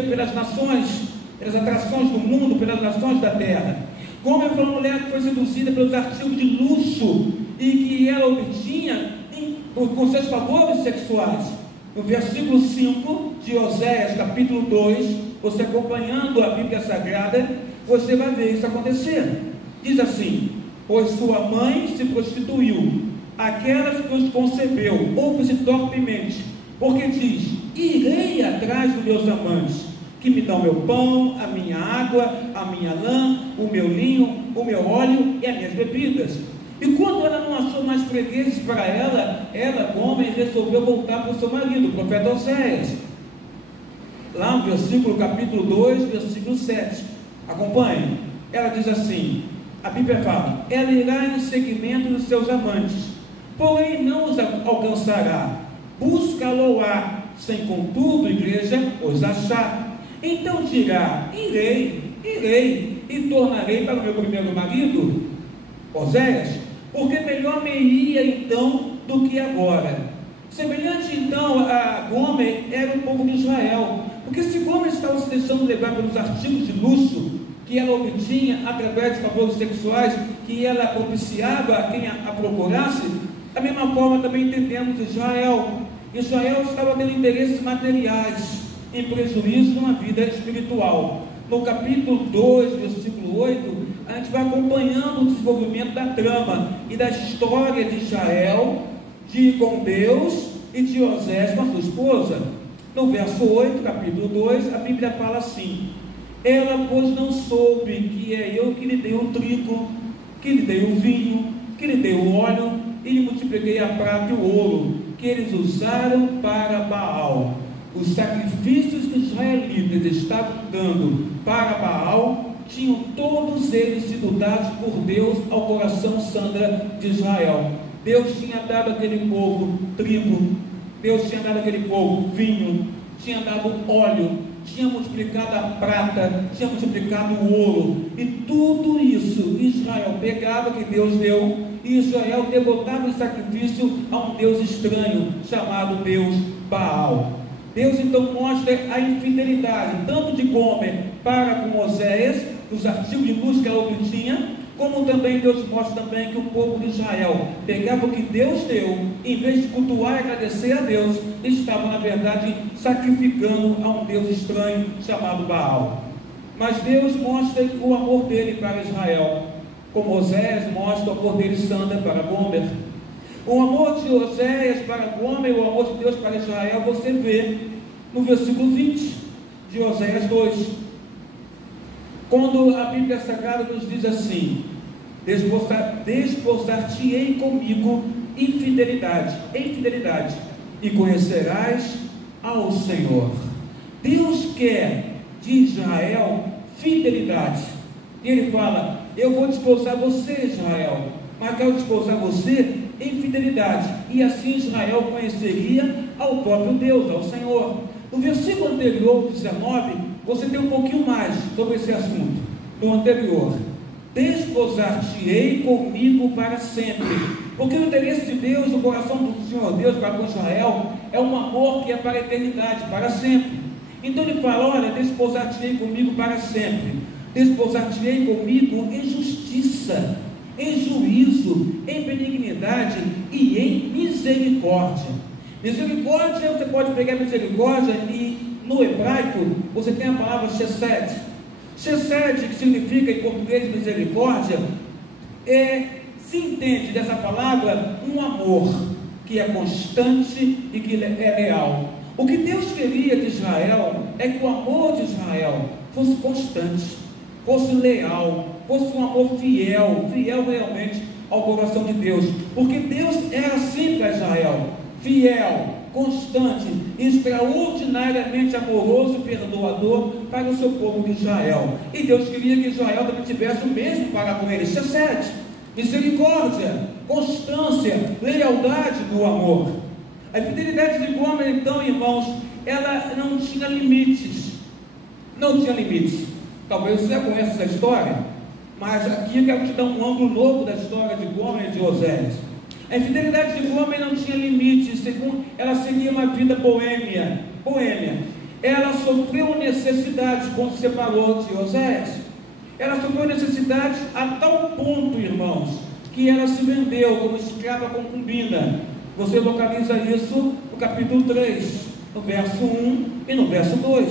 pelas nações, pelas atrações do mundo, pelas nações da terra. Como foi uma mulher que foi seduzida pelos artigos de luxo e que ela obtinha com seus favores sexuais. No versículo 5 de Oséias, capítulo 2, você acompanhando a Bíblia Sagrada, você vai ver isso acontecer. Diz assim: pois sua mãe se prostituiu, aquela que os concebeu, ouve-se torpemente, porque diz: irei atrás dos meus amantes, que me dão meu pão, a minha água, a minha lã, o meu linho, o meu óleo e as minhas bebidas. E quando ela não achou mais fregueses para ela, Gomer, resolveu voltar para o seu marido, o profeta Oséias. Lá no versículo capítulo 2, versículo 7. Acompanhe. Ela diz assim, a Bíblia fala: ela irá em seguimento dos seus amantes, porém não os alcançará. Busca-lo-á, sem contudo, igreja, os achar. Então dirá: irei, e tornarei para o meu primeiro marido, Oséias, porque melhor me iria então do que agora. Semelhante então a Gomer era o povo de Israel, porque se Gomer estava se deixando levar pelos artigos de luxo que ela obtinha através de favores sexuais que ela propiciava a quem a procurasse, da mesma forma também entendemos Israel. Israel estava tendo interesses materiais em prejuízo numa vida espiritual. No capítulo 2, versículo 8, a gente vai acompanhando o desenvolvimento da trama e da história de Israel, com Deus, e de Oséias com a sua esposa. No verso 8, capítulo 2, a Bíblia fala assim: ela, pois, não soube que é eu que lhe dei o trigo, que lhe dei o vinho, que lhe dei o óleo, e lhe multipliquei a prata e o ouro, que eles usaram para Baal. Os sacrifícios que os israelitas estavam dando para Baal, tinham todos eles sido dados por Deus ao coração Sandra de Israel. Deus tinha dado àquele povo trigo, Deus tinha dado àquele povo vinho, tinha dado óleo, tinha multiplicado a prata, tinha multiplicado o ouro, e tudo isso Israel pegava que Deus deu, e Israel devotava o sacrifício a um Deus estranho, chamado Deus Baal. Deus então mostra a infidelidade, tanto de Gomer para com Oséias, os artigos de luz que ela obtinha, como também Deus mostra também que o povo de Israel pegava o que Deus deu, em vez de cultuar e agradecer a Deus, estava na verdade sacrificando a um Deus estranho chamado Baal. Mas Deus mostra o amor dele para Israel, como Oséias mostra o amor dele Sandra para Gomer. O amor de Oséias para Gomer e o amor de Deus para Israel você vê no versículo 20 de Oséias 2, quando a Bíblia Sagrada nos diz assim: desposar-te-ei comigo em fidelidade, e conhecerás ao Senhor. Deus quer de Israel fidelidade, e Ele fala: eu vou desposar você, Israel, mas quero desposar você em fidelidade, e assim Israel conheceria ao próprio Deus, ao Senhor. No versículo anterior, 19, você tem um pouquinho mais sobre esse assunto. No anterior: desposar-te-ei comigo para sempre. Porque o interesse de Deus, o coração do Senhor Deus para com Israel, é um amor que é para a eternidade, para sempre. Então Ele fala: olha, desposar-te-ei comigo para sempre, desposar-te-ei comigo em justiça, em juízo, em benignidade e em misericórdia. Misericórdia, você pode pegar misericórdia e no hebraico você tem a palavra chesed. Chesed, que significa em português misericórdia, se entende dessa palavra um amor que é constante e que é leal. O que Deus queria de Israel é que o amor de Israel fosse constante, fosse leal, fosse um amor fiel realmente ao coração de Deus, porque Deus era assim para Israel: fiel, constante, extraordinariamente amoroso e perdoador para o seu povo de Israel. E Deus queria que Israel também tivesse o mesmo para com ele: chesed, misericórdia, constância, lealdade no amor. A fidelidade de Gomer, então, irmãos, ela não tinha limites. Não tinha limites. Talvez você já conheça essa história, mas aqui eu quero te dar um ângulo novo da história de Gomer e de Oséias. A infidelidade de Gomer não tinha limites, segundo ela seguia uma vida boêmia. Ela sofreu necessidades quando se separou de Oséias. Ela sofreu necessidades a tal ponto, irmãos, que ela se vendeu como escrava concubina. Você localiza isso no capítulo 3, no verso 1 e no verso 2.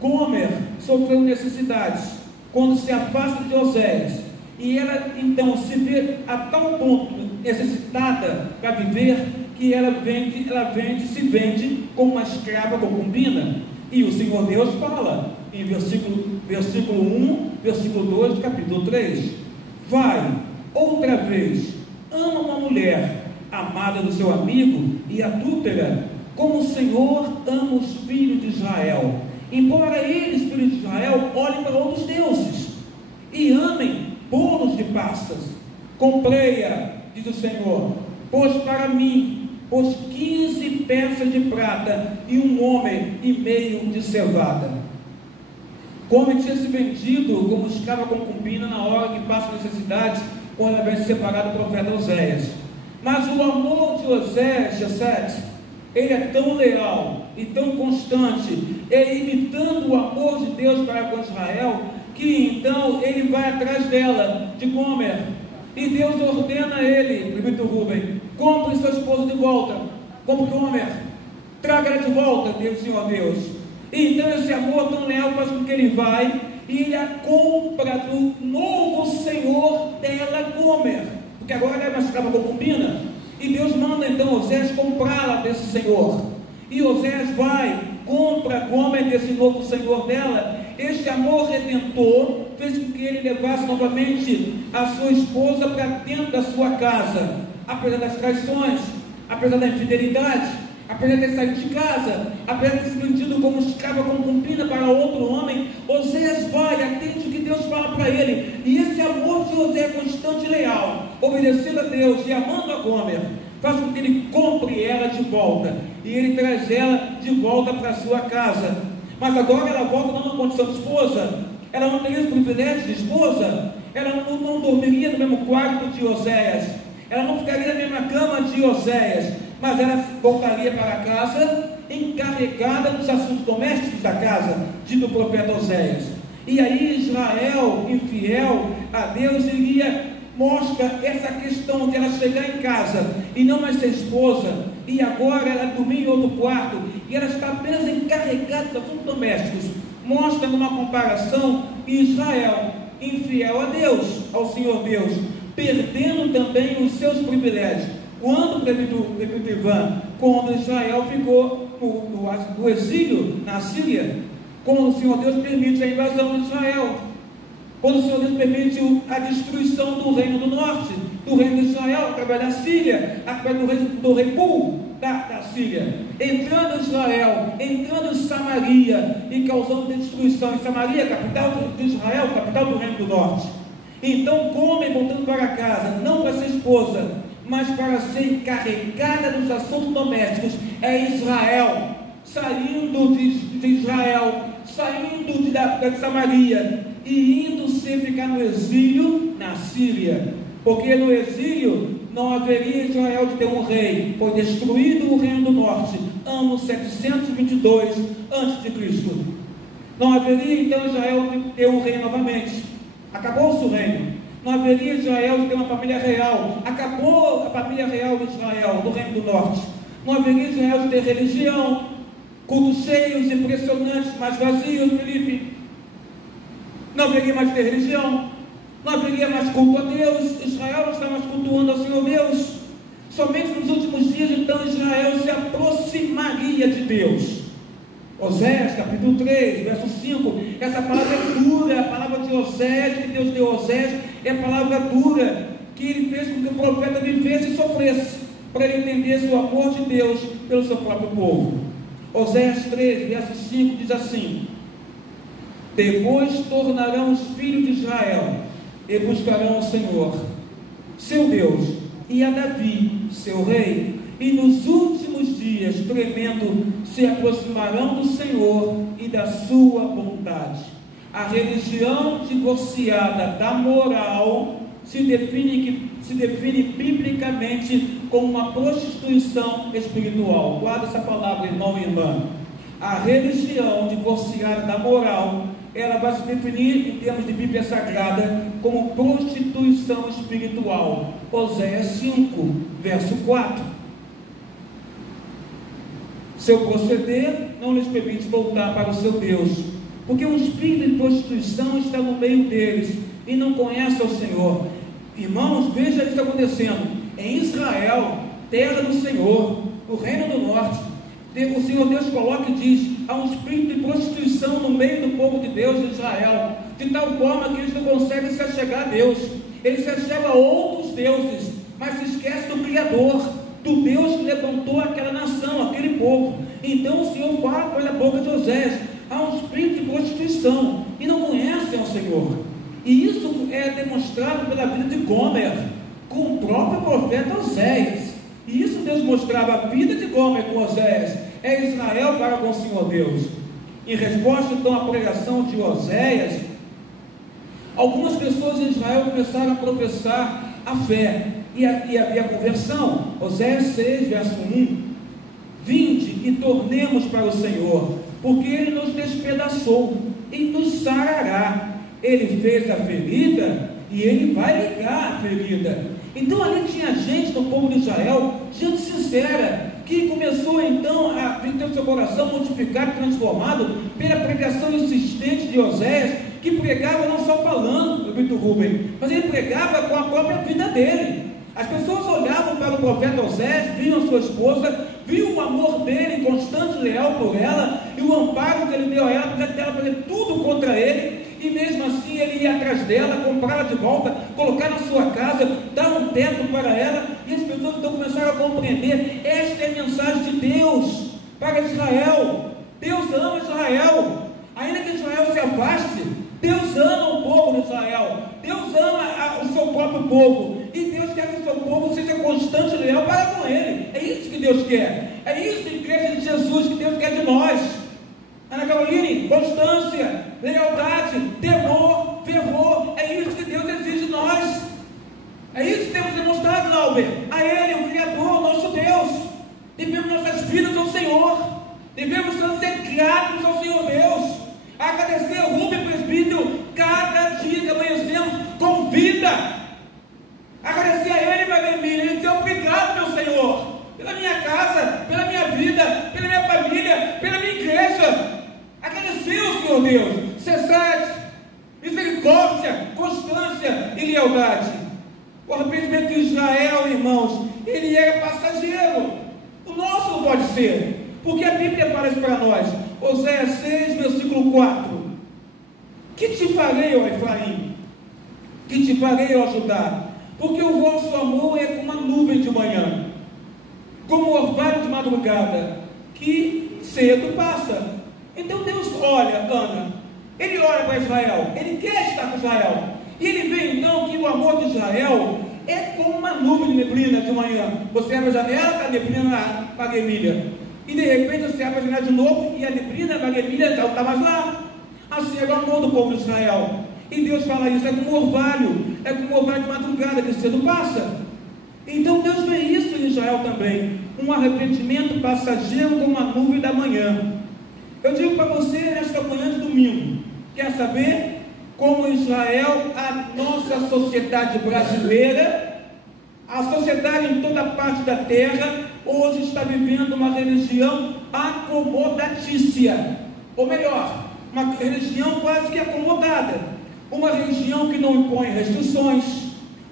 Gomer sofreu necessidades quando se afasta de Oséias, e ela então se vê a tal ponto necessitada para viver, que ela se vende como uma escrava concubina. E o Senhor Deus fala em versículo 1, versículo 2 do capítulo 3: vai, outra vez, ama uma mulher amada do seu amigo e adúltera, como o Senhor ama os filhos de Israel, embora eles, filhos de Israel, olhem para outros deuses e amem bolos de passas. Comprei-a, diz o Senhor, pôs para mim, pôs 15 peças de prata e 1 homem e meio de cevada. Gomer tinha se vendido como escrava concubina na hora que passa necessidade, quando havia se separado do profeta Oséias. Mas o amor de Oséias, ele é tão leal e tão constante, imitando o amor de Deus para com Israel, que então ele vai atrás dela, de Gomer, e Deus ordena a ele, prefeito Rubem, compre sua esposa de volta, compre Gomer, traga ela de volta, Deus, Senhor Deus. E então esse amor tão leal faz com que ele vai e ele a compra do novo senhor dela, Gomer, porque agora ela é uma escrava concubina, e Deus manda então Oséias comprá-la desse senhor, e Oséias vai, compra Gomer desse novo senhor dela. Este amor redentor fez com que ele levasse novamente a sua esposa para dentro da sua casa, apesar das traições, apesar da infidelidade, apesar de ter saído de casa, apesar de ter se vendido como escrava concubina para outro homem. Oséias vai, atende o que Deus fala para ele, e esse amor de Oséias constante e leal, obedecendo a Deus e amando a Gomer, faz com que ele compre ela de volta, e ele traz ela de volta para a sua casa. Mas agora ela volta não na condição de esposa, ela não teria os privilégios de esposa, ela não dormiria no mesmo quarto de Oséias, ela não ficaria na mesma cama de Oséias, mas ela voltaria para casa encarregada dos assuntos domésticos da casa, diz o profeta Oséias. E aí Israel, infiel a Deus, mostra essa questão de ela chegar em casa e não mais ser esposa, e agora ela dormir em outro quarto, e ela está apenas encarregada dos assuntos domésticos. Mostra numa comparação Israel, infiel a Deus, ao Senhor Deus, perdendo também os seus privilégios. Quando Israel ficou no exílio na Síria, quando o Senhor Deus permite a invasão de Israel, quando o Senhor Deus permite a destruição do reino do norte, do reino de Israel, através da Síria, através do rei Pul da Síria, entrando em Israel, entrando em Samaria e causando destruição em Samaria, capital de Israel, capital do reino do norte. Então Gomer, voltando para casa, não para ser esposa, mas para ser encarregada dos assuntos domésticos, é Israel, saindo de Israel, saindo de Samaria e indo ficar no exílio na Síria, porque no exílio não haveria Israel de ter um rei. Foi destruído o reino do norte, ano 722 a.C. Não haveria então Israel de ter um rei novamente, acabou-se o reino. Não haveria Israel de ter uma família real, acabou a família real de Israel, do reino do norte. Não haveria Israel de ter religião, cultos cheios, impressionantes, mas vazios, Felipe. Não haveria mais ter religião, não haveria mais culto a Deus. Israel não está mais cultuando ao Senhor Deus. Somente nos últimos dias, então, Israel se aproximaria de Deus. Oséias, capítulo 3, verso 5, essa palavra é dura, a palavra de Oséias, que Deus deu a Oséias, é palavra dura, que ele fez com que o profeta vivesse e sofresse, para ele entender o amor de Deus pelo seu próprio povo. Oséias 13, verso 5 diz assim: depois tornarão os filhos de Israel e buscarão o Senhor, seu Deus, e a Davi, seu rei, e nos últimos dias, tremendo, se aproximarão do Senhor e da sua bondade. A religião divorciada da moral se define biblicamente como uma prostituição espiritual. Guarda essa palavra, irmão e irmã. A religião divorciada da moral, ela vai se definir em termos de Bíblia Sagrada como prostituição espiritual. Oséias 5, verso 4. Seu proceder não lhes permite voltar para o seu Deus, porque um espírito de prostituição está no meio deles e não conhece ao Senhor. Irmãos, veja isso acontecendo em Israel, terra do Senhor, no reino do norte. O Senhor Deus coloca e diz: há um espírito de prostituição no meio do povo de Deus de Israel, de tal forma que eles não conseguem se achegar a Deus. Eles se achegam a outros deuses, mas se esquecem do Criador, do Deus que levantou aquela nação, aquele povo. Então o Senhor fala pela boca de Oséias: há um espírito de prostituição e não conhecem ao Senhor. E isso é demonstrado pela vida de Gomer, com o próprio profeta Oséias. E isso Deus mostrava a vida de Gomer com Oséias, é Israel para com o Senhor Deus. em resposta então à pregação de Oséias, algumas pessoas em Israel começaram a professar a fé e havia conversão. Oséias 6, verso 1: vinde e tornemos para o Senhor, porque Ele nos despedaçou e nos sarará. Ele fez a ferida e Ele vai ligar a ferida. Então ali tinha gente no povo de Israel, gente sincera, que começou então a ter o seu coração modificado, transformado pela pregação insistente de Oséias, que pregava não só falando, repito Rubem, mas ele pregava com a própria vida dele. As pessoas olhavam para o profeta Oséias, viam sua esposa, viam o amor dele constante e leal por ela, e o amparo que ele deu a ela, apesar de ela fazer tudo contra ele, e mesmo assim ele ia atrás dela, comprá-la de volta, colocar na sua casa, dar um teto para ela, e as pessoas então começaram a compreender: esta é a mensagem de Deus para Israel. Deus ama Israel, ainda que Israel se afaste, Deus ama o povo de Israel, Deus ama o seu próprio povo, e Deus quer que o seu povo seja constante e leal para com Ele. É isso que Deus quer, é isso, igreja de Jesus, que Deus quer de nós. Ana Caroline, constância, lealdade, temor, fervor, é isso que Deus exige de nós. É isso que temos demonstrado, Lauber, a Ele, o Criador, o nosso Deus. Devemos nossas vidas ao Senhor, devemos ser gratos ao Senhor Deus, agradecer ao Rubem Presbítero cada dia que amanhecemos com vida, agradecer a Ele, Maria Emília, e dizer: obrigado, meu Senhor, pela minha casa, pela minha vida, pela minha família, pela minha igreja. Agradecer ao Senhor Deus. Cessate, misericórdia, constância e lealdade. O arrependimento de Israel, irmãos, ele era passageiro. O nosso não pode ser, porque a Bíblia fala isso para nós. Oséias 6, versículo 4: que te farei, ó Efraim? Que te farei, ó Judá? Porque o vosso amor é como uma nuvem de manhã, como o orvalho de madrugada, que cedo passa. Então Deus olha, Ana, Ele olha para Israel, Ele quer estar com Israel, e Ele vê então que o amor de Israel é como uma nuvem de neblina de manhã. Você abre a janela, está a neblina na Maguemilha, e de repente você abre a janela de novo e a neblina na Maguemilha já não está mais lá. Assim é o amor do povo de Israel. E Deus fala isso: é como um orvalho, é como um orvalho de madrugada que cedo passa. Então Deus vê isso em Israel também, um arrependimento passageiro como uma nuvem da manhã. Eu digo para você nesta manhã de domingo, quer saber como Israel, a nossa sociedade brasileira, a sociedade em toda parte da terra, hoje está vivendo uma religião acomodatícia, ou melhor, uma religião quase que acomodada, uma religião que não impõe restrições,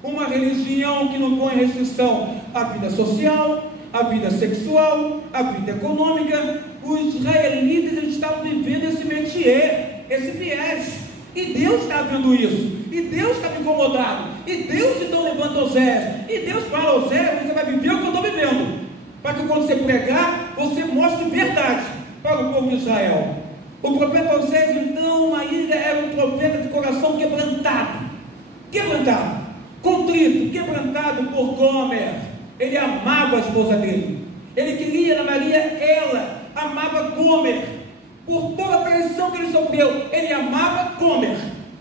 uma religião que não impõe restrição à vida social, à vida sexual, à vida econômica. Os israelitas estavam vivendo esse métier, esse viés, e Deus está vendo isso, e Deus está incomodado, e Deus então levanta Oséias, e Deus fala: Oséias, você vai viver o que eu estou vivendo, para que quando você pregar, você mostre verdade para o povo de Israel. O profeta Oséias então ainda era um profeta de coração quebrantado, contrito, quebrantado por Gomer. Ele amava a esposa dele, ele queria na Maria, ela amava Gomer, por toda a traição que ele sofreu, ele amava Gomer.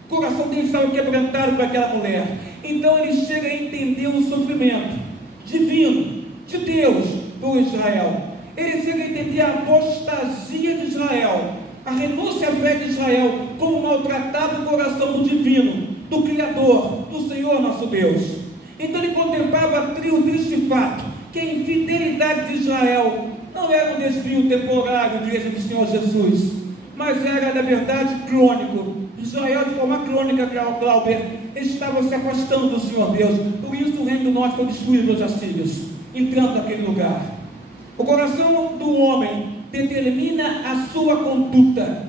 O coração dele estava quebrantado para aquela mulher. Então ele chega a entender o sofrimento divino de Deus por Israel. Ele chega a entender a apostasia de Israel, a renúncia à fé de Israel, como maltratava o coração do divino, do Criador, do Senhor nosso Deus. Então ele contemplava o triste fato que a infidelidade de Israel não era um desvio temporário, igreja do Senhor Jesus, mas era, na verdade, crônico. Israel, de forma crônica, Glauber, estava se afastando do Senhor Deus. Por isso o reino do norte foi destruído pelos assírios, entrando naquele lugar. O coração do homem determina a sua conduta.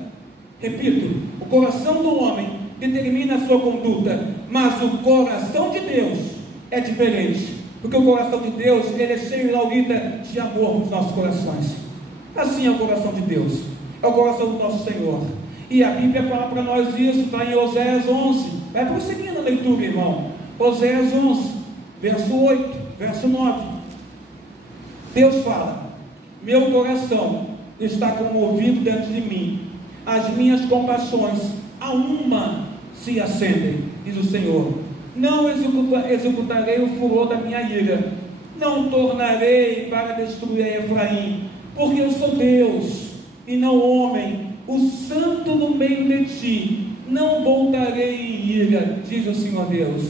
Repito, o coração do homem determina a sua conduta, mas o coração de Deus é diferente, porque o coração de Deus, ele é cheio, Laurita, de amor nos nossos corações. Assim é o coração de Deus, é o coração do nosso Senhor. E a Bíblia fala para nós isso, está em Oséias 11. Vai prosseguindo a leitura, irmão. Oséias 11, verso 8, verso 9. Deus fala: meu coração está comovido dentro de mim, as minhas compaixões a uma se acendem, diz o Senhor. Não executarei o furor da minha ira, não tornarei para destruir a Efraim, porque eu sou Deus e não homem, o santo no meio de ti, não voltarei em ira, diz o Senhor Deus.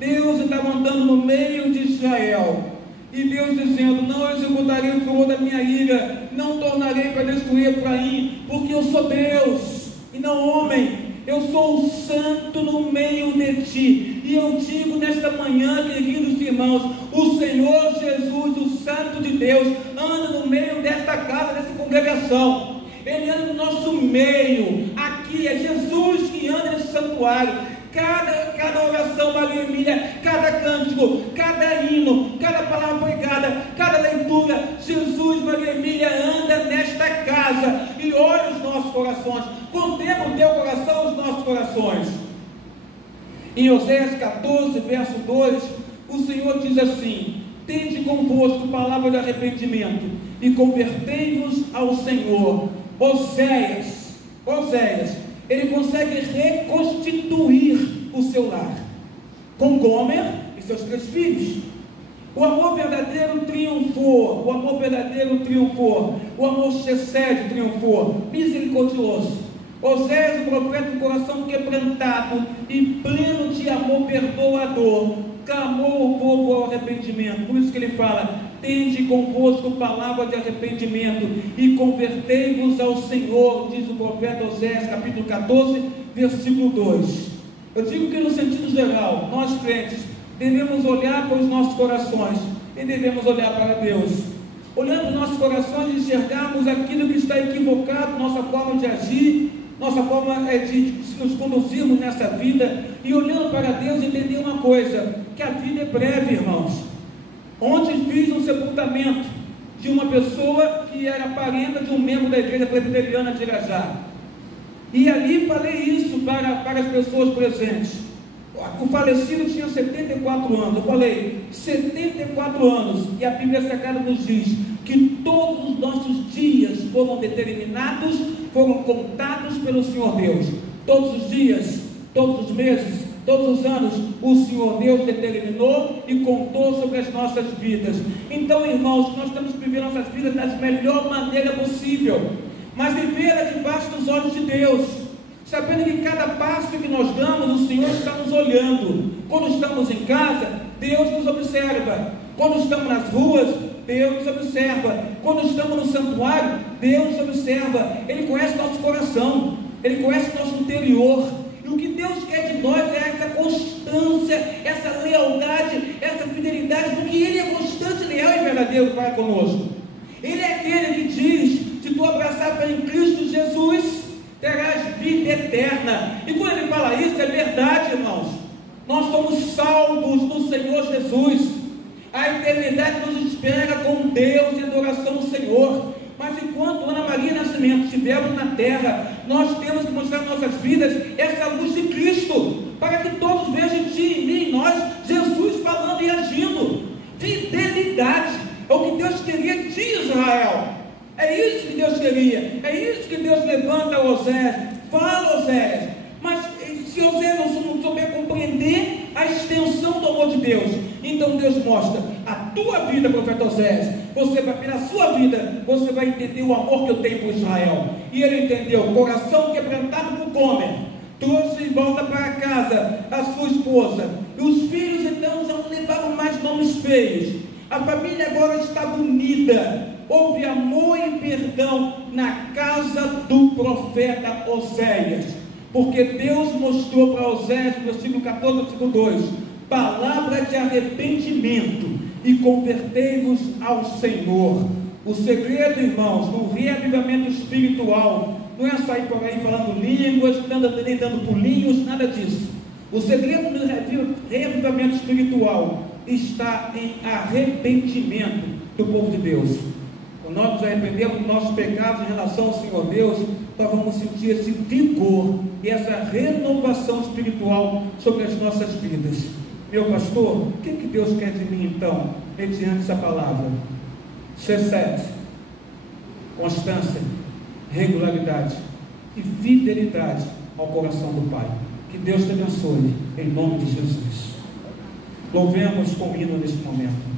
Deus está andando no meio de Israel, e Deus dizendo: não executarei o furor da minha ira, não tornarei para destruir Efraim, porque eu sou Deus e não homem, eu sou o santo no meio de ti. E eu digo nesta manhã, queridos irmãos, o Senhor Jesus, o Santo de Deus, anda no meio desta casa, dessa congregação. Ele anda no nosso meio, aqui é Jesus que anda nesse santuário. Cada oração, Maria Emília, cada cântico, cada hino, cada palavra pregada, cada leitura, Jesus, Maria Emília, anda nesta casa e olha os nossos corações, contempla o teu coração, os nossos corações. Em Oséias 14, verso 2, o Senhor diz assim: tende convosco palavra de arrependimento e convertei-vos ao Senhor. Oséias, ele consegue reconstituir o seu lar, com Gomer e seus 3 filhos. O amor verdadeiro triunfou, o amor Chesed triunfou, misericordioso. Oséias, o profeta de coração quebrantado e pleno de amor perdoador, clamou o povo ao arrependimento. Por isso que ele fala: tende convosco palavra de arrependimento e convertei-vos ao Senhor, diz o profeta Oséias, capítulo 14, versículo 2. Eu digo que no sentido geral, nós crentes devemos olhar para os nossos corações e devemos olhar para Deus. Olhando para os nossos corações e enxergarmos aquilo que está equivocado, nossa forma de agir, nossa forma de nos conduzirmos nessa vida, e olhando para Deus, entender uma coisa: que a vida é breve, irmãos. Ontem fiz um sepultamento de uma pessoa que era parenta de um membro da igreja presbiteriana de Irajá, e ali falei isso para as pessoas presentes. O falecido tinha 74 anos. Eu falei: 74 anos, e a Bíblia Sagrada nos diz que todos os nossos dias foram determinados, foram contados pelo Senhor Deus. Todos os dias, todos os meses, todos os anos, o Senhor Deus determinou e contou sobre as nossas vidas. Então, irmãos, nós temos que viver nossas vidas da melhor maneira possível, mas vivê-la debaixo dos olhos de Deus, sabendo que cada passo que nós damos, o Senhor está nos olhando. Quando estamos em casa, Deus nos observa. Quando estamos nas ruas, Deus nos observa. Quando estamos no santuário, Deus nos observa. Ele conhece nosso coração, Ele conhece nosso interior. E o que Deus quer de nós é essa constância, essa lealdade, essa fidelidade, porque Ele é constante, leal e verdadeiro para conosco. Ele é aquele que diz: se tu abraçar em Cristo Jesus, terás vida eterna. E quando Ele fala isso, é verdade, irmãos. Nós somos salvos no Senhor Jesus. A eternidade nos espera com Deus e adoração ao Senhor. Mas enquanto Ana Maria Nascimento estivermos na terra, nós temos que mostrar em nossas vidas essa luz de Cristo, para que todos vejam em ti, em mim, em nós, Jesus falando e agindo. Fidelidade é o que Deus queria de Israel. É isso que Deus queria, é isso que Deus levanta Oséias. Fala, Oséias. Mas se Oséias não souber compreender a extensão do amor de Deus, então Deus mostra a tua vida, profeta Oséias. Você vai, pela sua vida, você vai entender o amor que eu tenho por Israel. E ele entendeu: coração quebrantado por Gomer, trouxe de volta para casa a sua esposa, e os filhos então já não levavam mais nomes feios. A família agora estava unida. Houve amor e perdão na casa do profeta Oséias, porque Deus mostrou para Oséias, no versículo 14, versículo 2, palavra de arrependimento e convertei-vos ao Senhor. O segredo, irmãos, no reavivamento espiritual não é sair por aí falando línguas, nem dando pulinhos, nada disso. O segredo do reavivamento espiritual está em arrependimento do povo de Deus. Quando nós nos arrependemos dos nossos pecados em relação ao Senhor Deus, nós vamos sentir esse vigor e essa renovação espiritual sobre as nossas vidas. Meu pastor, o que Deus quer de mim então, mediante essa palavra? Chesed, constância, regularidade. e fidelidade ao coração do Pai. Que Deus te abençoe, em nome de Jesus. Louvemos com hino nesse momento.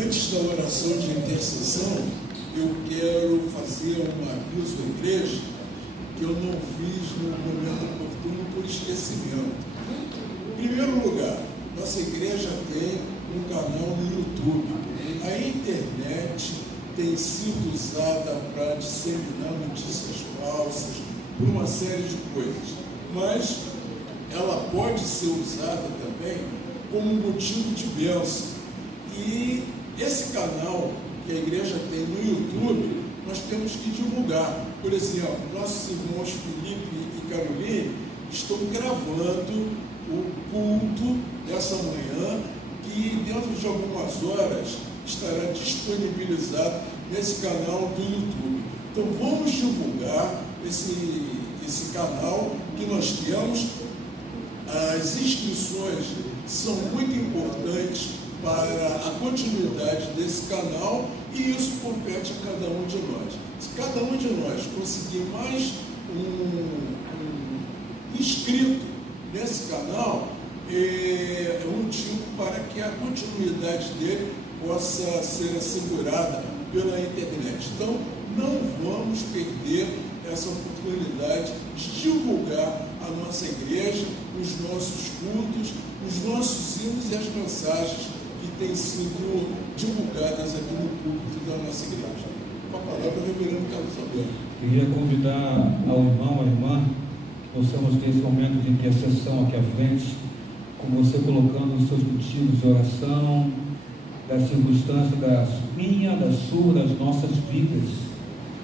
Antes da oração de intercessão, eu quero fazer um aviso à igreja que eu não fiz no momento oportuno por esquecimento. Em primeiro lugar, Nossa igreja tem um canal no YouTube. A internet tem sido usada para disseminar notícias falsas, por uma série de coisas. Mas ela pode ser usada também como motivo de bênção. E esse canal que a igreja tem no YouTube, nós temos que divulgar. Por exemplo, nossos irmãos Felipe e Caroline estão gravando o culto dessa manhã, que dentro de algumas horas estará disponibilizado nesse canal do YouTube. Então vamos divulgar esse canal que nós temos. As inscrições são muito importantes para a continuidade desse canal, e isso compete a cada um de nós. Se cada um de nós conseguir mais um inscrito nesse canal, é motivo para que a continuidade dele possa ser assegurada pela internet. Então, não vamos perder essa oportunidade de divulgar a nossa igreja, os nossos cultos, os nossos hinos e as mensagens que têm sido divulgadas aqui no púlpito da nossa igreja. Com a palavra, o reverendo Carlos Alberto. Queria convidar ao irmão, à irmã, que possamos ter esse momento de intercessão aqui à frente, com você colocando os seus motivos de oração, da circunstância da minha, da sua, das nossas vidas,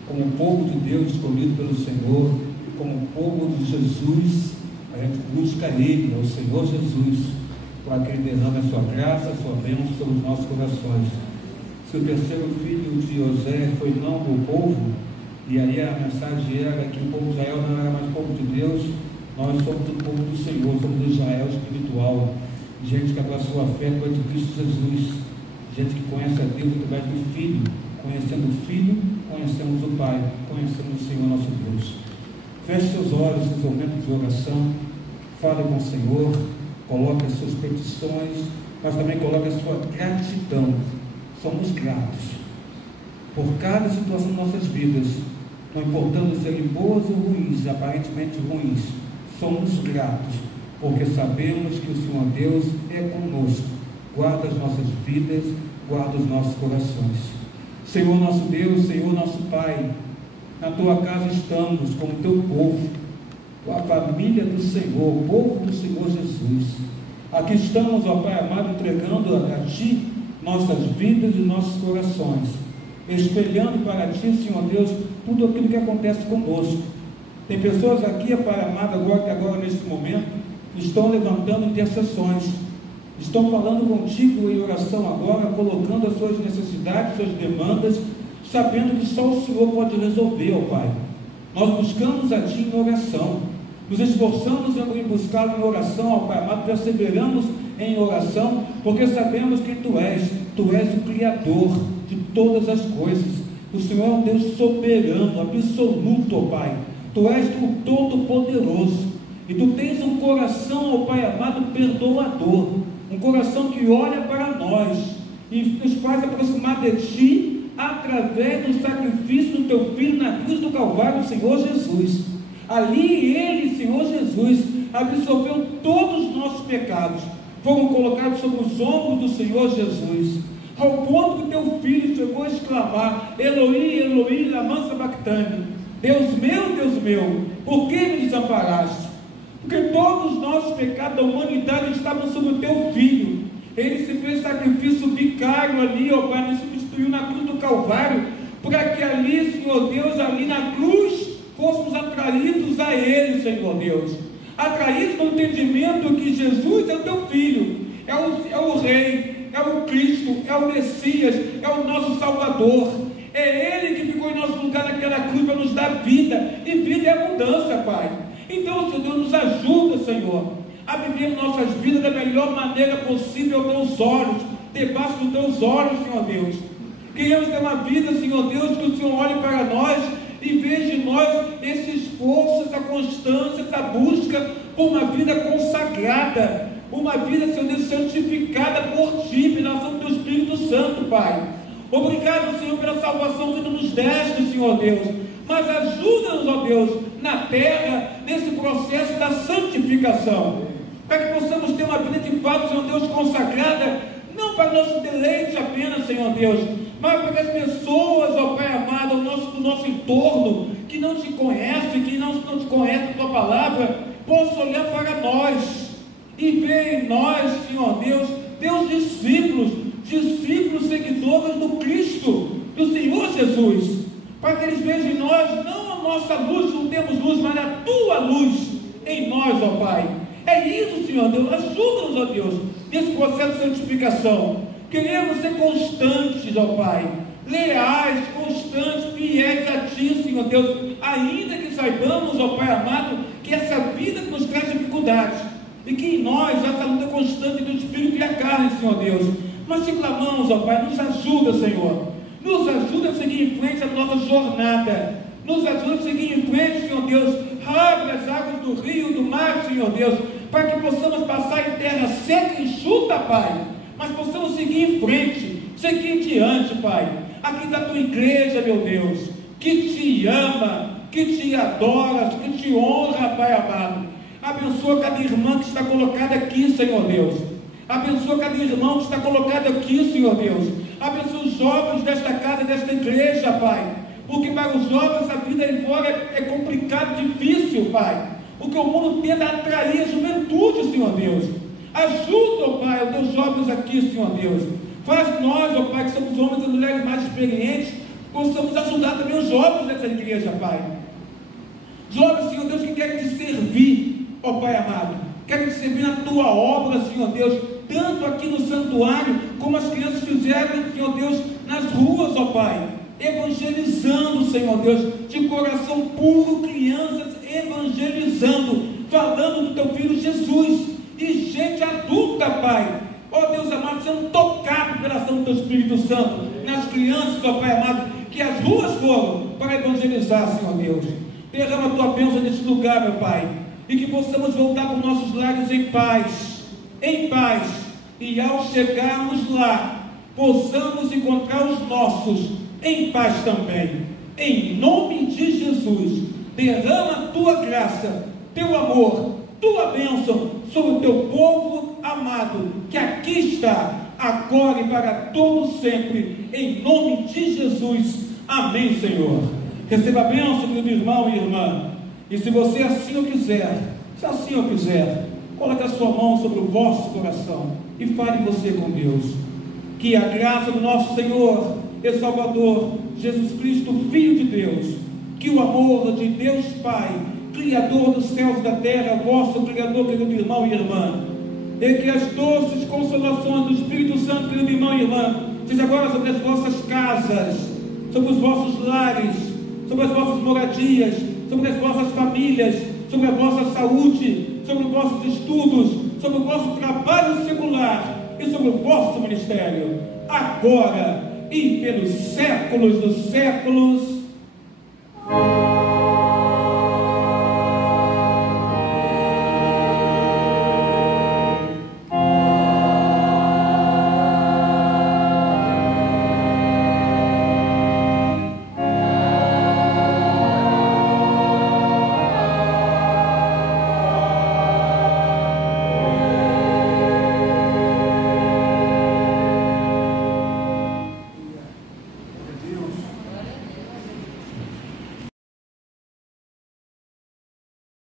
como povo de Deus escolhido pelo Senhor, como povo de Jesus. A gente busca Ele, o Senhor Jesus, para que Ele derrame a sua graça, a sua bênção sobre os nossos corações. Se o terceiro filho de José foi não do povo, e aí a mensagem era que o povo de Israel não era mais povo de Deus, nós somos o povo do Senhor, somos do Israel espiritual, gente que abraçou a fé com a Cristo Jesus, gente que conhece a Deus através do Filho. Conhecendo o Filho, conhecemos o Pai, conhecemos o Senhor nosso Deus. Feche seus olhos nesse momento de oração, fale com o Senhor, coloque as suas petições, mas também coloque a sua gratidão. Somos gratos por cada situação de nossas vidas, não importando serem boas ou ruins, aparentemente ruins. Somos gratos, porque sabemos que o Senhor Deus é conosco, guarda as nossas vidas, guarda os nossos corações. Senhor nosso Deus, Senhor nosso Pai, na Tua casa estamos como Teu povo, a família do Senhor, o povo do Senhor Jesus. Aqui estamos, ó Pai amado, entregando a Ti nossas vidas e nossos corações, espelhando para Ti, Senhor Deus, tudo aquilo que acontece conosco. Tem pessoas aqui, Pai amado, agora nesse momento, estão levantando intercessões, estão falando contigo em oração agora, colocando as suas necessidades, suas demandas, sabendo que só o Senhor pode resolver, ó Pai. Nós buscamos a Ti em oração, nos esforçamos em buscá-lo em oração, ó Pai amado, perseveramos em oração, porque sabemos que Tu és o Criador de todas as coisas. O Senhor é um Deus soberano, absoluto, ó Pai. Tu és o Todo-Poderoso, e Tu tens um coração, ó Pai amado, perdoador, um coração que olha para nós e nos faz aproximar de Ti através do sacrifício do Teu Filho na cruz do Calvário, o Senhor Jesus. Ali Ele, Senhor Jesus, absorveu todos os nossos pecados, foram colocados sobre os ombros do Senhor Jesus, ao ponto que Teu Filho chegou a exclamar: Eloi, Eloi, lama sabachthani, Deus meu, por que me desamparaste? Porque todos os nossos pecados da humanidade estavam sobre o Teu Filho. Ele se fez sacrifício vicário ali, ó Pai, nos substituiu na cruz do Calvário, para que ali, Senhor Deus, ali na cruz, fôssemos atraídos a Ele, Senhor Deus, atraídos no entendimento que Jesus é o Teu Filho, é o Rei, é o Cristo, é o Messias, é o nosso Salvador, é Ele que ficou em nosso lugar naquela cruz para nos dar vida, e vida é abundância, Pai. Então, Senhor Deus, nos ajuda, Senhor, a viver nossas vidas da melhor maneira possível aos Teus olhos, debaixo dos Teus olhos, Senhor Deus. Queremos ter uma vida, Senhor Deus, que o Senhor olhe para nós e veja em nós esse esforço, essa constância, essa busca por uma vida consagrada, uma vida, Senhor Deus, santificada por Ti, pela ação do Teu Espírito Santo, Pai. Obrigado, Senhor, pela salvação que Tu nos deste, Senhor Deus, mas ajuda-nos, ó Deus, na terra, nesse processo da santificação, para que possamos ter uma vida de fato, Senhor Deus, consagrada, não para nosso deleite apenas, Senhor Deus, mas para que as pessoas, ó Pai amado, do nosso entorno, que não te conhecem, que não te conhecem a Tua palavra, possam olhar para nós e ver em nós, Senhor Deus, Teus discípulos seguidores do Cristo, do Senhor Jesus, para que eles vejam em nós, não a nossa luz, não temos luz, mas a Tua luz em nós, ó Pai. É isso, Senhor Deus, ajuda-nos, ó Deus, nesse processo de santificação. Queremos ser constantes, ó Pai, leais, constantes, fiéis a Ti, Senhor Deus, ainda que saibamos, ó Pai amado, que essa vida que nos traz dificuldades, e que em nós há essa luta constante do Espírito e a carne, Senhor Deus. Mas te clamamos, ó Pai, nos ajuda, Senhor, nos ajuda a seguir em frente a nossa jornada, nos ajuda a seguir em frente, Senhor Deus. Abre as águas do rio, do mar, Senhor Deus, para que possamos passar em terra seca e enxuta, Pai, mas possamos seguir em frente, seguir em diante, Pai. Aqui da Tua igreja, meu Deus, que Te ama, que Te adora, que Te honra, Pai amado. Abençoa cada irmã que está colocada aqui, Senhor Deus. Abençoa cada irmão que está colocado aqui, Senhor Deus. Abençoa os jovens desta casa, desta igreja, Pai, porque para os jovens a vida aí fora é complicado, difícil, Pai, porque o mundo tenta atrair a juventude, Senhor Deus. Ajuda, ó Pai, os teus jovens aqui, Senhor Deus. Faz nós, ó Pai, que somos homens e mulheres mais experientes, possamos ajudar também os jovens dessa igreja, Pai. Jovens, Senhor Deus, que querem Te servir, ó Pai amado, querem Te servir na Tua obra, Senhor Deus, tanto aqui no santuário, como as crianças fizeram, Senhor Deus, nas ruas, ó Pai, evangelizando, Senhor Deus, de coração puro, crianças evangelizando, falando do Teu Filho Jesus, e gente adulta, Pai, ó Deus amado, sendo tocado pela ação do Teu Espírito Santo, nas crianças, ó Pai amado, que as ruas foram para evangelizar, Senhor Deus. Derrama a Tua bênção nesse lugar, meu Pai, e que possamos voltar para os nossos lares em paz, e ao chegarmos lá, possamos encontrar os nossos em paz também, em nome de Jesus. Derrama a Tua graça, Teu amor, Tua bênção sobre o Teu povo amado, que aqui está, agora e para todo sempre, em nome de Jesus, amém, Senhor. Receba a bênção, querido irmão e irmã, e se você assim o quiser, coloque a sua mão sobre o vosso coração, e fale você com Deus. Que a graça do nosso Senhor e Salvador, Jesus Cristo, Filho de Deus, que o amor de Deus Pai, Criador dos céus e da terra, vosso Criador, querido irmão e irmã, e que as doces consolações do Espírito Santo, querido irmão e irmã, seja agora sobre as vossas casas, sobre os vossos lares, sobre as vossas moradias, sobre as vossas famílias, sobre a vossa saúde, sobre os vossos estudos, sobre o vosso trabalho secular e sobre o vosso ministério, agora e pelos séculos dos séculos.